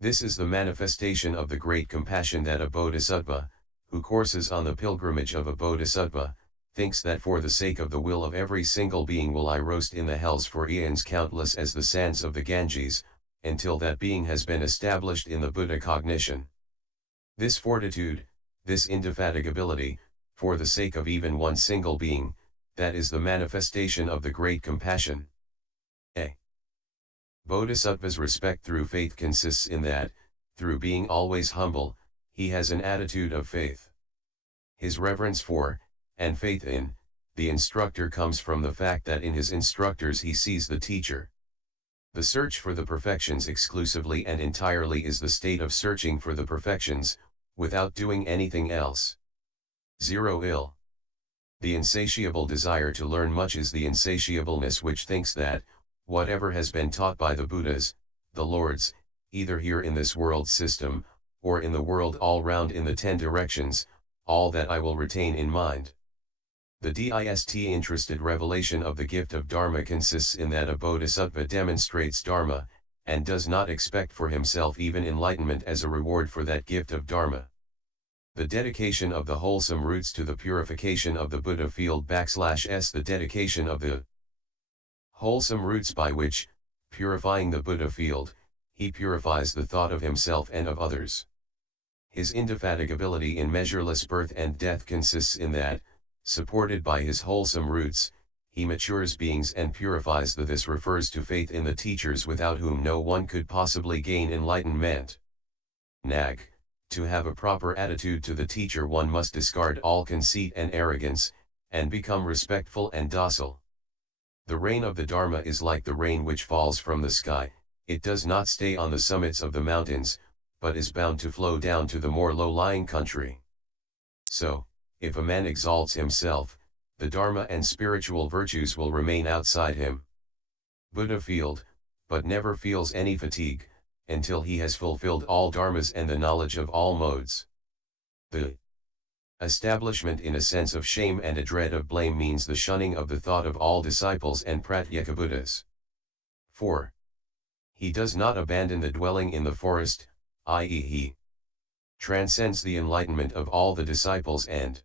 This is the manifestation of the great compassion that a bodhisattva, who courses on the pilgrimage of a bodhisattva, thinks that for the sake of the will of every single being will I roast in the hells for eons countless as the sands of the Ganges, until that being has been established in the Buddha cognition. This fortitude, this indefatigability, for the sake of even one single being, that is the manifestation of the great compassion. A bodhisattva's respect through faith consists in that, through being always humble, he has an attitude of faith. His reverence for, and faith in, the instructor comes from the fact that in his instructors he sees the teacher. The search for the perfections exclusively and entirely is the state of searching for the perfections, without doing anything else. 0 ill. The insatiable desire to learn much is the insatiableness which thinks that, whatever has been taught by the Buddhas, the Lords, either here in this world system, or in the world all round in the 10 directions, all that I will retain in mind. The interested revelation of the gift of Dharma consists in that a bodhisattva demonstrates Dharma, and does not expect for himself even enlightenment as a reward for that gift of Dharma. The dedication of the wholesome roots to the purification of the Buddha field / the dedication of the wholesome roots by which, purifying the Buddha field, he purifies the thought of himself and of others. His indefatigability in measureless birth and death consists in that, supported by his wholesome roots, he matures beings and purifies the. This refers to faith in the teachers without whom no one could possibly gain enlightenment. Nag. To have a proper attitude to the teacher one must discard all conceit and arrogance, and become respectful and docile. The rain of the Dharma is like the rain which falls from the sky, it does not stay on the summits of the mountains, but is bound to flow down to the more low-lying country. So, if a man exalts himself, the Dharma and spiritual virtues will remain outside him. Buddha field, but never feels any fatigue, until he has fulfilled all dharmas and the knowledge of all modes. The establishment in a sense of shame and a dread of blame means the shunning of the thought of all disciples and pratyekabuddhas. 4. He does not abandon the dwelling in the forest, i.e. he transcends the enlightenment of all the disciples and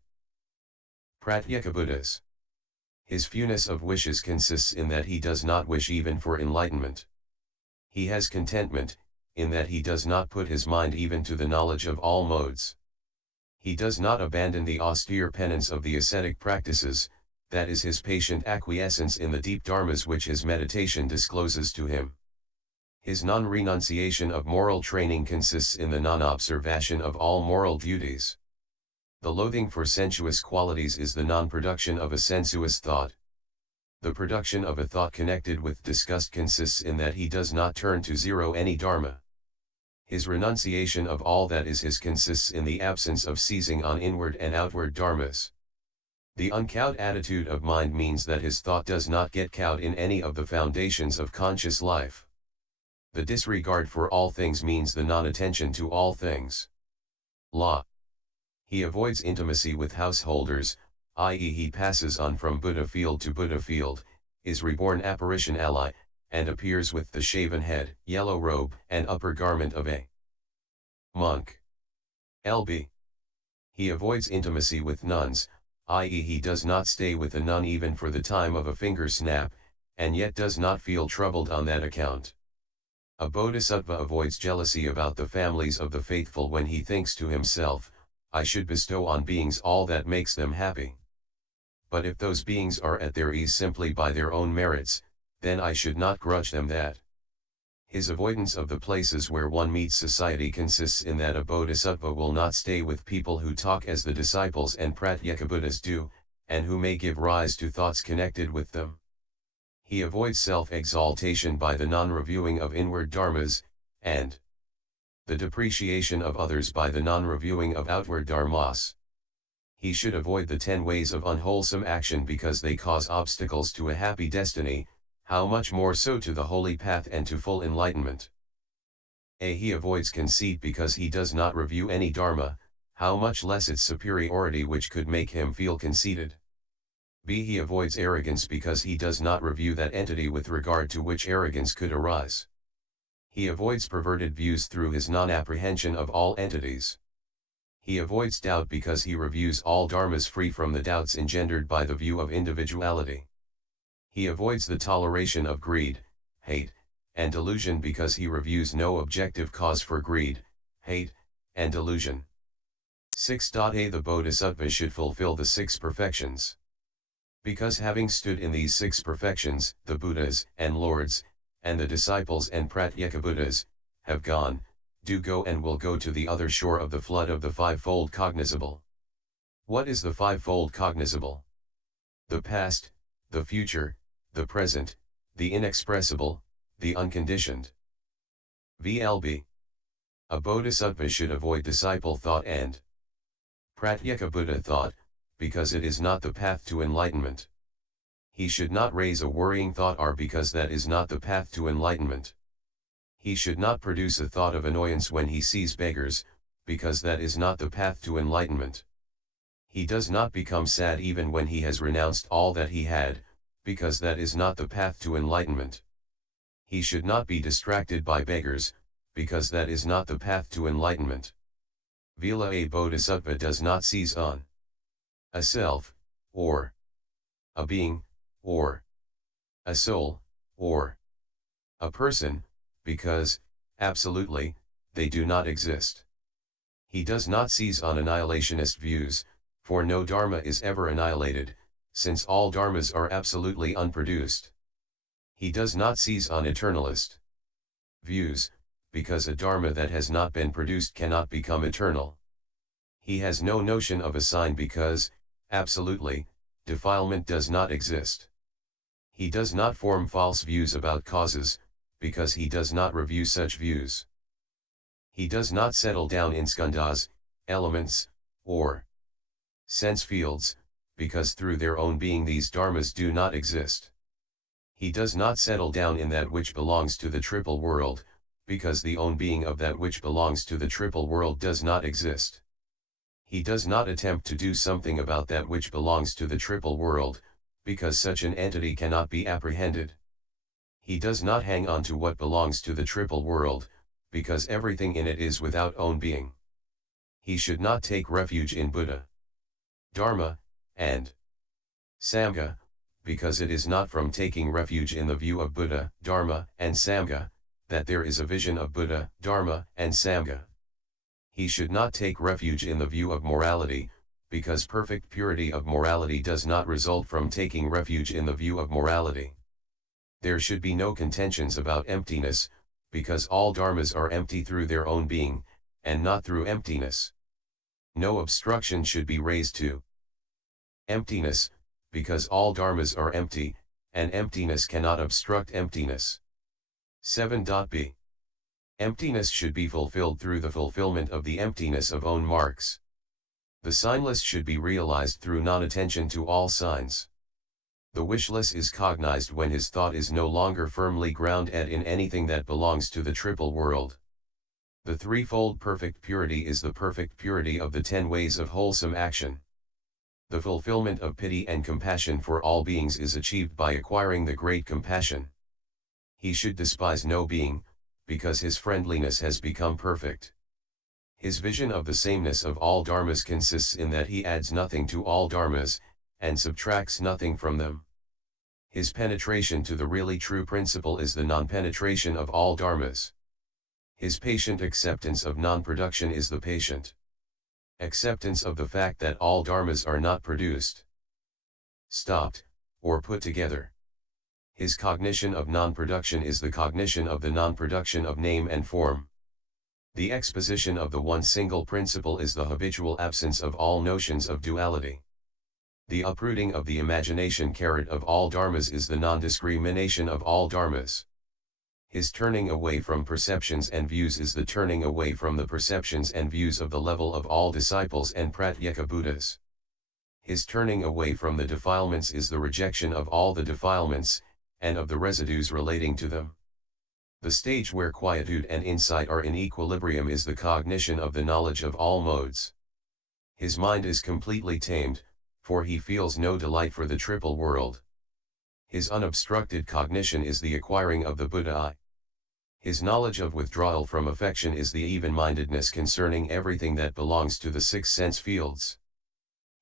pratyekabuddhas. His fewness of wishes consists in that he does not wish even for enlightenment. He has contentment, in that he does not put his mind even to the knowledge of all modes. He does not abandon the austere penance of the ascetic practices, that is his patient acquiescence in the deep dharmas which his meditation discloses to him. His non-renunciation of moral training consists in the non-observation of all moral duties. The loathing for sensuous qualities is the non-production of a sensuous thought. The production of a thought connected with disgust consists in that he does not turn to zero any dharma. His renunciation of all that is his consists in the absence of seizing on inward and outward dharmas. The uncowed attitude of mind means that his thought does not get cowed in any of the foundations of conscious life. The disregard for all things means the non-attention to all things. Law. He avoids intimacy with householders, i.e. he passes on from Buddha field to Buddha field, is reborn apparition ally, and appears with the shaven head, yellow robe, and upper garment of a monk. Lb. He avoids intimacy with nuns, i.e. he does not stay with a nun even for the time of a finger snap, and yet does not feel troubled on that account. A bodhisattva avoids jealousy about the families of the faithful when he thinks to himself, I should bestow on beings all that makes them happy. But if those beings are at their ease simply by their own merits, then I should not grudge them that. His avoidance of the places where one meets society consists in that a bodhisattva will not stay with people who talk as the disciples and Pratyekabuddhas do, and who may give rise to thoughts connected with them. He avoids self-exaltation by the non-reviewing of inward dharmas, and the depreciation of others by the non-reviewing of outward dharmas. He should avoid the 10 ways of unwholesome action because they cause obstacles to a happy destiny, how much more so to the holy path and to full enlightenment. A. He avoids conceit because he does not review any dharma, how much less its superiority which could make him feel conceited. B. He avoids arrogance because he does not review that entity with regard to which arrogance could arise. He avoids perverted views through his non-apprehension of all entities. He avoids doubt because he reviews all dharmas free from the doubts engendered by the view of individuality. He avoids the toleration of greed, hate, and delusion because he reviews no objective cause for greed, hate, and delusion. 6.a. The Bodhisattva should fulfill the 6 perfections. Because having stood in these 6 perfections, the Buddhas and Lords, and the disciples and Pratyekabuddhas, have gone, do go and will go to the other shore of the flood of the fivefold cognizable. What is the fivefold cognizable? The past, the future, the present, the inexpressible, the unconditioned. VLB. A bodhisattva should avoid disciple thought and Pratyekabuddha thought, because it is not the path to enlightenment. He should not raise a worrying thought or because that is not the path to enlightenment. He should not produce a thought of annoyance when he sees beggars, because that is not the path to enlightenment. He does not become sad even when he has renounced all that he had, because that is not the path to enlightenment. He should not be distracted by beggars, because that is not the path to enlightenment. Vila. A bodhisattva does not seize on a self, or a being, or a soul, or a person, because, absolutely, they do not exist. He does not seize on annihilationist views, for no dharma is ever annihilated, since all dharmas are absolutely unproduced. He does not seize on eternalist views, because a dharma that has not been produced cannot become eternal. He has no notion of a sign because, absolutely, defilement does not exist. He does not form false views about causes, because he does not review such views. He does not settle down in skandhas, elements, or sense fields, because through their own being these dharmas do not exist. He does not settle down in that which belongs to the triple world, because the own being of that which belongs to the triple world does not exist. He does not attempt to do something about that which belongs to the triple world, because such an entity cannot be apprehended. He does not hang on to what belongs to the triple world, because everything in it is without own being. He should not take refuge in Buddha, Dharma, and Sangha, because it is not from taking refuge in the view of Buddha, Dharma, and Sangha, that there is a vision of Buddha, Dharma, and Sangha. He should not take refuge in the view of morality, because perfect purity of morality does not result from taking refuge in the view of morality. There should be no contentions about emptiness, because all dharmas are empty through their own being, and not through emptiness. No obstruction should be raised to emptiness, because all dharmas are empty, and emptiness cannot obstruct emptiness. 7.b. Emptiness should be fulfilled through the fulfillment of the emptiness of own marks. The signless should be realized through non-attention to all signs. The wishless is cognized when his thought is no longer firmly grounded in anything that belongs to the triple world. The threefold perfect purity is the perfect purity of the 10 ways of wholesome action. The fulfillment of pity and compassion for all beings is achieved by acquiring the great compassion. He should despise no being, because his friendliness has become perfect. His vision of the sameness of all dharmas consists in that he adds nothing to all dharmas, and subtracts nothing from them. His penetration to the really true principle is the non-penetration of all dharmas. His patient acceptance of non-production is the patient acceptance of the fact that all dharmas are not produced, stopped, or put together. His cognition of non-production is the cognition of the non-production of name and form. The exposition of the one single principle is the habitual absence of all notions of duality. The uprooting of the imagination of all dharmas is the non-discrimination of all dharmas. His turning away from perceptions and views is the turning away from the perceptions and views of the level of all disciples and Pratyeka Buddhas. His turning away from the defilements is the rejection of all the defilements, and of the residues relating to them. The stage where quietude and insight are in equilibrium is the cognition of the knowledge of all modes. His mind is completely tamed, for he feels no delight for the triple world. His unobstructed cognition is the acquiring of the Buddha I. His knowledge of withdrawal from affection is the even-mindedness concerning everything that belongs to the 6 sense fields.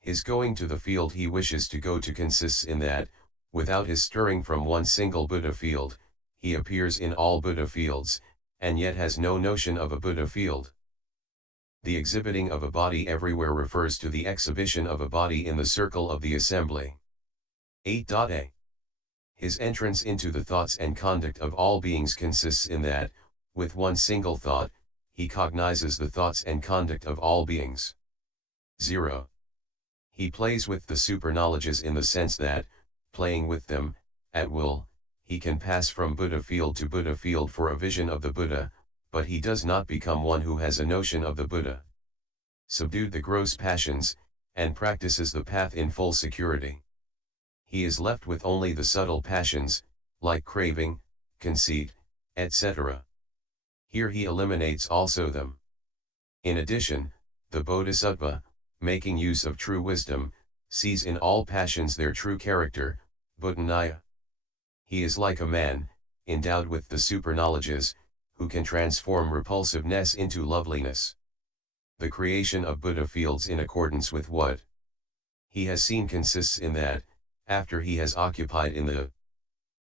His going to the field he wishes to go to consists in that, without his stirring from one single Buddha field, he appears in all Buddha fields, and yet has no notion of a Buddha field. The exhibiting of a body everywhere refers to the exhibition of a body in the circle of the assembly. 8.a. His entrance into the thoughts and conduct of all beings consists in that, with one single thought, he cognizes the thoughts and conduct of all beings. 0. He plays with the super-knowledges in the sense that, playing with them, at will, he can pass from Buddha field to Buddha field for a vision of the Buddha, but he does not become one who has a notion of the Buddha. Subdued the gross passions, and practices the path in full security. He is left with only the subtle passions, like craving, conceit, etc. Here he eliminates also them. In addition, the Bodhisattva, making use of true wisdom, sees in all passions their true character, Buddhanaya. He is like a man, endowed with the super-knowledges, who can transform repulsiveness into loveliness. The creation of Buddha fields in accordance with what he has seen consists in that, after he has occupied in the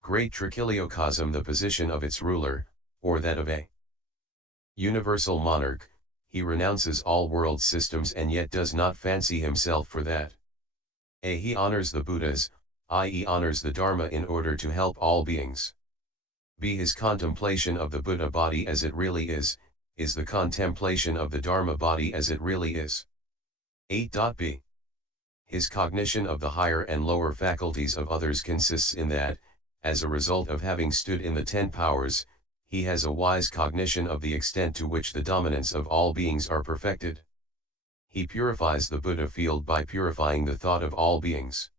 great trichiliocosm the position of its ruler, or that of a universal monarch, he renounces all world systems and yet does not fancy himself for that. A. He honors the Buddhas, i.e. honors the Dharma in order to help all beings. B. His contemplation of the Buddha body as it really is the contemplation of the Dharma body as it really is. 8.b. His cognition of the higher and lower faculties of others consists in that, as a result of having stood in the 10 powers, he has a wise cognition of the extent to which the dominance of all beings are perfected. He purifies the Buddha field by purifying the thought of all beings.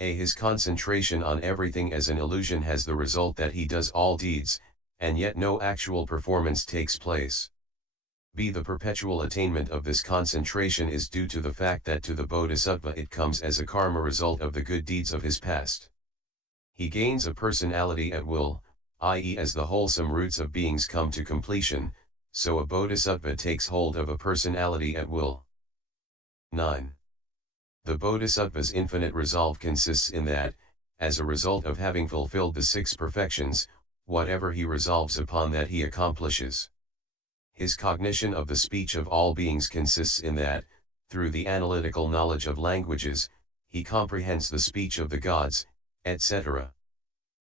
A. His concentration on everything as an illusion has the result that he does all deeds, and yet no actual performance takes place. B. The perpetual attainment of this concentration is due to the fact that to the Bodhisattva it comes as a karma result of the good deeds of his past. He gains a personality at will, i.e. as the wholesome roots of beings come to completion, so a Bodhisattva takes hold of a personality at will. 9. The Bodhisattva's infinite resolve consists in that, as a result of having fulfilled the 6 perfections, whatever he resolves upon that he accomplishes. His cognition of the speech of all beings consists in that, through the analytical knowledge of languages, he comprehends the speech of the gods, etc.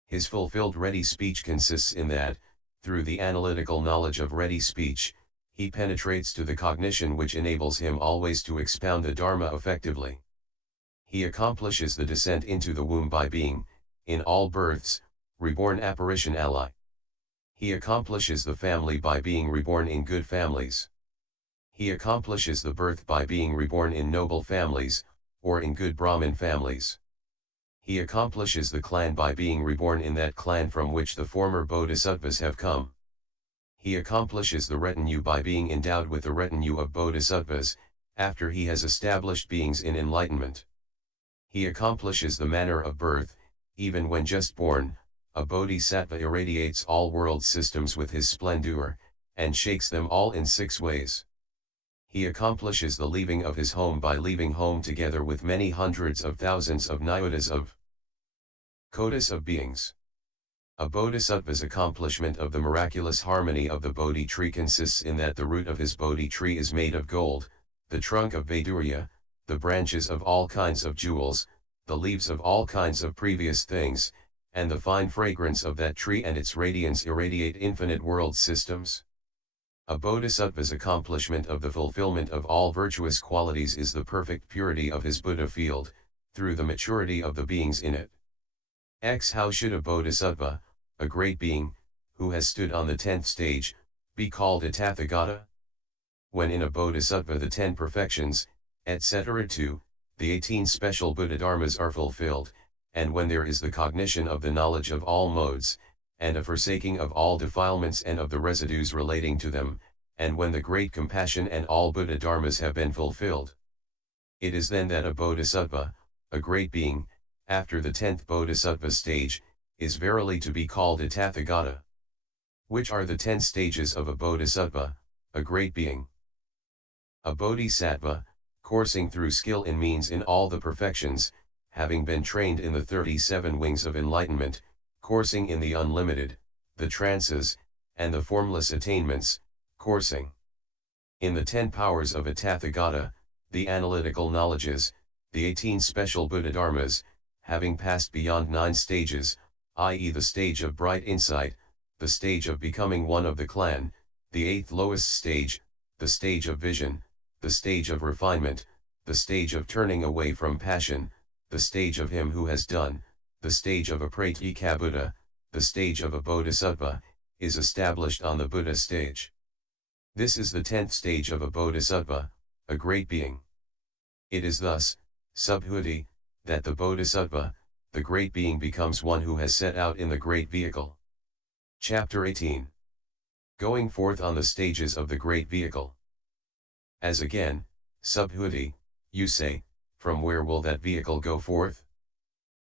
His fulfilled ready speech consists in that, through the analytical knowledge of ready speech, He penetrates to the cognition which enables him always to expound the Dharma effectively. He accomplishes the descent into the womb by being, in all births, reborn apparition ally. He accomplishes the family by being reborn in good families. He accomplishes the birth by being reborn in noble families, or in good Brahmin families. He accomplishes the clan by being reborn in that clan from which the former bodhisattvas have come. He accomplishes the retinue by being endowed with the retinue of bodhisattvas, after he has established beings in enlightenment. He accomplishes the manner of birth, even when just born, a bodhisattva irradiates all world systems with his splendor, and shakes them all in 6 ways. He accomplishes the leaving of his home by leaving home together with many hundreds of thousands of nyotas of kotas of beings. A bodhisattva's accomplishment of the miraculous harmony of the Bodhi tree consists in that the root of his Bodhi tree is made of gold, the trunk of Vaidurya, the branches of all kinds of jewels, the leaves of all kinds of previous things, and the fine fragrance of that tree and its radiance irradiate infinite world systems. A bodhisattva's accomplishment of the fulfillment of all virtuous qualities is the perfect purity of his Buddha field, through the maturity of the beings in it. How should a bodhisattva, a great being, who has stood on the 10th stage, be called a Tathagata? When in a bodhisattva the 10 perfections, etc. too, the 18 special Buddha dharmas are fulfilled, and when there is the cognition of the knowledge of all modes, and a forsaking of all defilements and of the residues relating to them, and when the great compassion and all Buddha dharmas have been fulfilled. It is then that a bodhisattva, a great being, after the 10th bodhisattva stage, is verily to be called a Tathagata. Which are the 10 stages of a bodhisattva, a great being? A bodhisattva, coursing through skill in means in all the perfections, having been trained in the 37 wings of enlightenment, coursing in the unlimited, the trances, and the formless attainments, coursing in the 10 powers of a Tathagata, the analytical knowledges, the 18 special Buddha dharmas, having passed beyond 9 stages, i.e. the stage of bright insight, the stage of becoming one of the clan, the 8th lowest stage, the stage of vision, the stage of refinement, the stage of turning away from passion, the stage of him who has done, the stage of a Pratyekabuddha, the stage of a bodhisattva, is established on the Buddha stage. This is the 10th stage of a bodhisattva, a great being. It is thus, subhuti, that the bodhisattva, the great being becomes one who has set out in the great vehicle. Chapter 18. Going forth on the stages of the great vehicle. As again, subhuti, you say, from where will that vehicle go forth?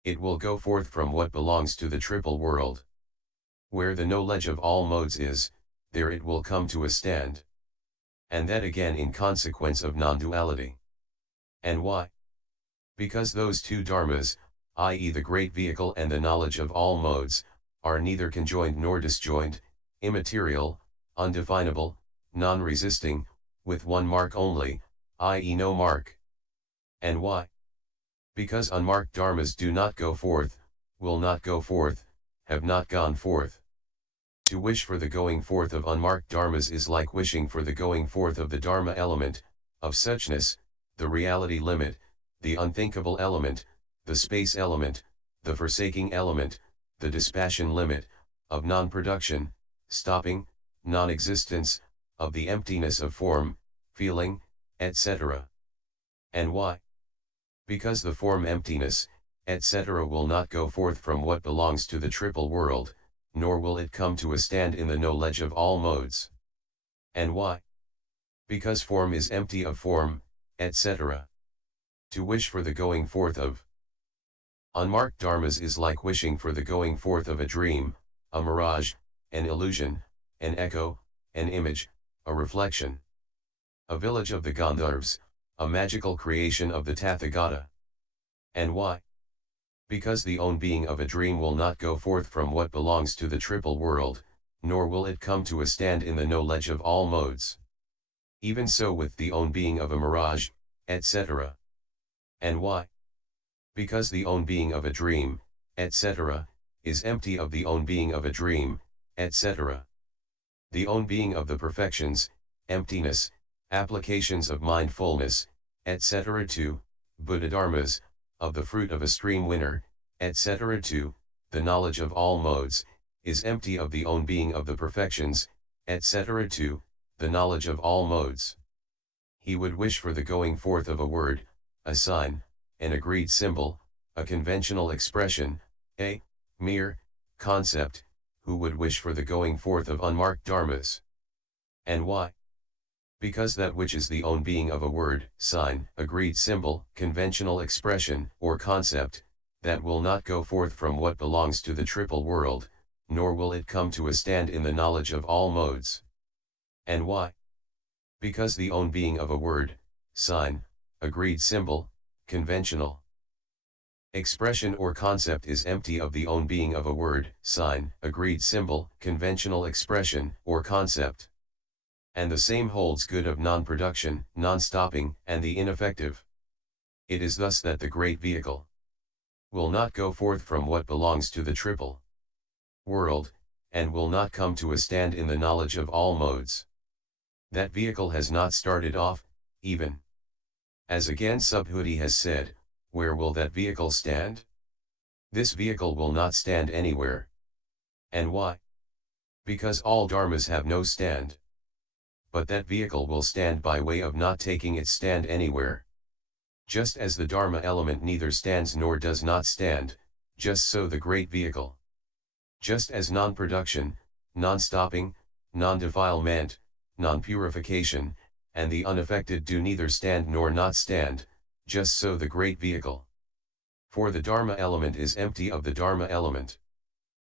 It will go forth from what belongs to the triple world. Where the knowledge of all modes is, there it will come to a stand. And that again in consequence of non-duality. And why? Because those 2 dharmas, i.e. the great vehicle and the knowledge of all modes, are neither conjoined nor disjoined, immaterial, undefinable, non-resisting, with one mark only, i.e. no mark. And why? Because unmarked dharmas do not go forth, will not go forth, have not gone forth. To wish for the going forth of unmarked dharmas is like wishing for the going forth of the dharma element, of suchness, the reality limit, the unthinkable element, the space element, the forsaking element, the dispassion limit, of non-production, stopping, non-existence, of the emptiness of form, feeling, etc. And why? Because the form emptiness, etc. will not go forth from what belongs to the triple world, nor will it come to a stand in the knowledge of all modes. And why? Because form is empty of form, etc. To wish for the going forth of unmarked dharmas is like wishing for the going forth of a dream, a mirage, an illusion, an echo, an image, a reflection. A village of the Gandharvas, a magical creation of the Tathagata. And why? Because the own being of a dream will not go forth from what belongs to the triple world, nor will it come to a stand in the knowledge of all modes. Even so with the own being of a mirage, etc. And why? Because the own being of a dream, etc., is empty of the own being of a dream, etc. The own being of the perfections, emptiness, applications of mindfulness, etc. 2. Buddha-dharmas, of the fruit of a stream winner, etc. 2. The knowledge of all modes, is empty of the own being of the perfections, etc. 2. The knowledge of all modes. He would wish for the going forth of a word, a sign, an agreed symbol, a conventional expression, a mere concept, who would wish for the going forth of unmarked dharmas. And why? Because that which is the own being of a word, sign, agreed symbol, conventional expression, or concept, that will not go forth from what belongs to the triple world, nor will it come to a stand in the knowledge of all modes. And why? Because the own being of a word, sign, agreed symbol, conventional expression or concept is empty of the own being of a word, sign, agreed symbol, conventional expression, or concept. And the same holds good of non-production, non-stopping, and the ineffective. It is thus that the great vehicle will not go forth from what belongs to the triple world, and will not come to a stand in the knowledge of all modes. That vehicle has not started off, even. As again Subhuti has said, where will that vehicle stand? This vehicle will not stand anywhere. And why? Because all dharmas have no stand. But that vehicle will stand by way of not taking its stand anywhere. Just as the dharma element neither stands nor does not stand, just so the great vehicle. Just as non-production, non-stopping, non-defilement, non-purification, and the unaffected do neither stand nor not stand, just so the great vehicle. For the dharma element is empty of the dharma element.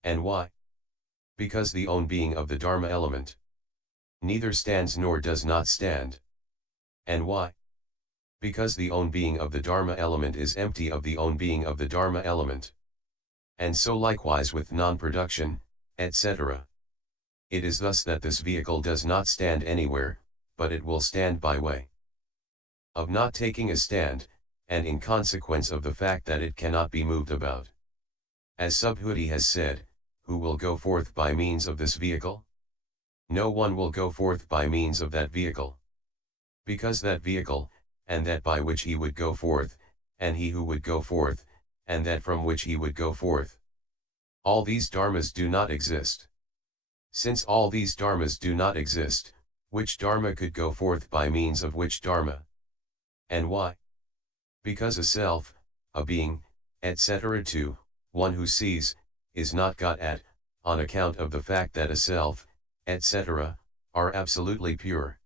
And why? Because the own being of the dharma element neither stands nor does not stand. And why? Because the own being of the dharma element is empty of the own being of the dharma element. And so likewise with non-production, etc. It is thus that this vehicle does not stand anywhere, but it will stand by way of not taking a stand, and in consequence of the fact that it cannot be moved about. As Subhuti has said, who will go forth by means of this vehicle? No one will go forth by means of that vehicle. Because that vehicle, and that by which he would go forth, and he who would go forth, and that from which he would go forth. All these dharmas do not exist. Since all these dharmas do not exist, which dharma could go forth by means of which dharma? And why? Because a self, a being, etc. 2, one who sees, is not got at, on account of the fact that a self, etc., are absolutely pure.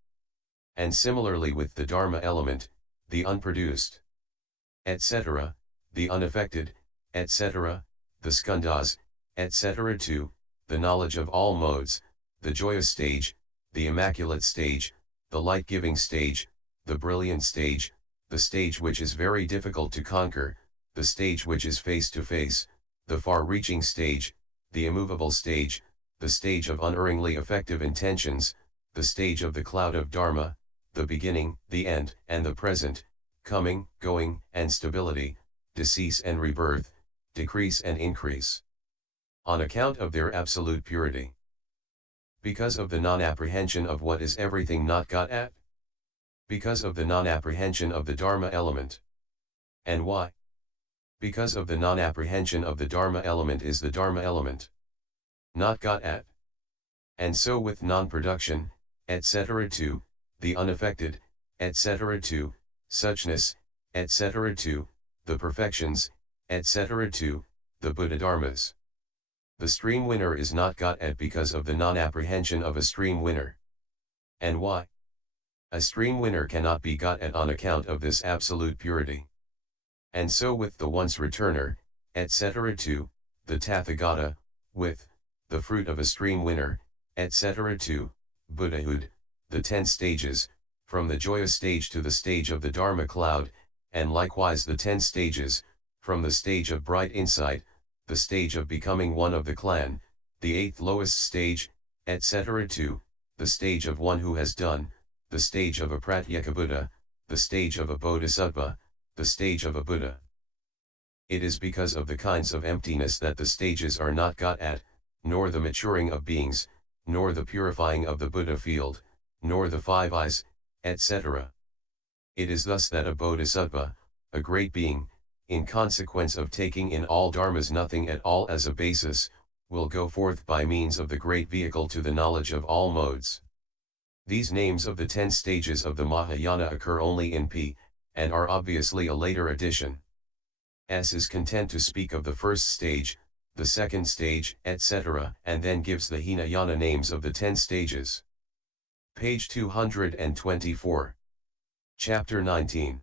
And similarly with the dharma element, the unproduced, etc., the unaffected, etc., the skandhas, etc. 2, the knowledge of all modes, the joyous stage, the immaculate stage, the light-giving stage, the brilliant stage, the stage which is very difficult to conquer, the stage which is face-to-face, the far-reaching stage, the immovable stage, the stage of unerringly effective intentions, the stage of the cloud of dharma, the beginning, the end, and the present, coming, going, and stability, decease and rebirth, decrease and increase. On account of their absolute purity. Because of the non-apprehension of what is everything not got at. Because of the non-apprehension of the dharma element. And why? Because of the non-apprehension of the dharma element is the dharma element not got at. And so with non-production, etc. 2, the unaffected, etc. 2, suchness, etc. 2, the perfections, etc. 2, the Buddha-dharmas. The stream winner is not got at because of the non-apprehension of a stream winner. And why? A stream winner cannot be got at on account of this absolute purity. And so with the once returner, etc. 2, the Tathagata, with the fruit of a stream winner, etc. 2, Buddhahood, the 10 stages, from the joyous stage to the stage of the Dharma cloud, and likewise the 10 stages, from the stage of bright insight, the stage of becoming one of the clan, the 8th lowest stage, etc. 2, the stage of one who has done, the stage of a Pratyekabuddha, the stage of a Bodhisattva, the stage of a Buddha. It is because of the kinds of emptiness that the stages are not got at, nor the maturing of beings, nor the purifying of the Buddha field, nor the five eyes, etc. It is thus that a bodhisattva, a great being, in consequence of taking in all dharmas nothing at all as a basis, will go forth by means of the great vehicle to the knowledge of all modes. These names of the 10 stages of the Mahayana occur only in P, and are obviously a later addition. S is content to speak of the first stage, the second stage, etc., and then gives the Hinayana names of the 10 stages. Page 224. Chapter 19.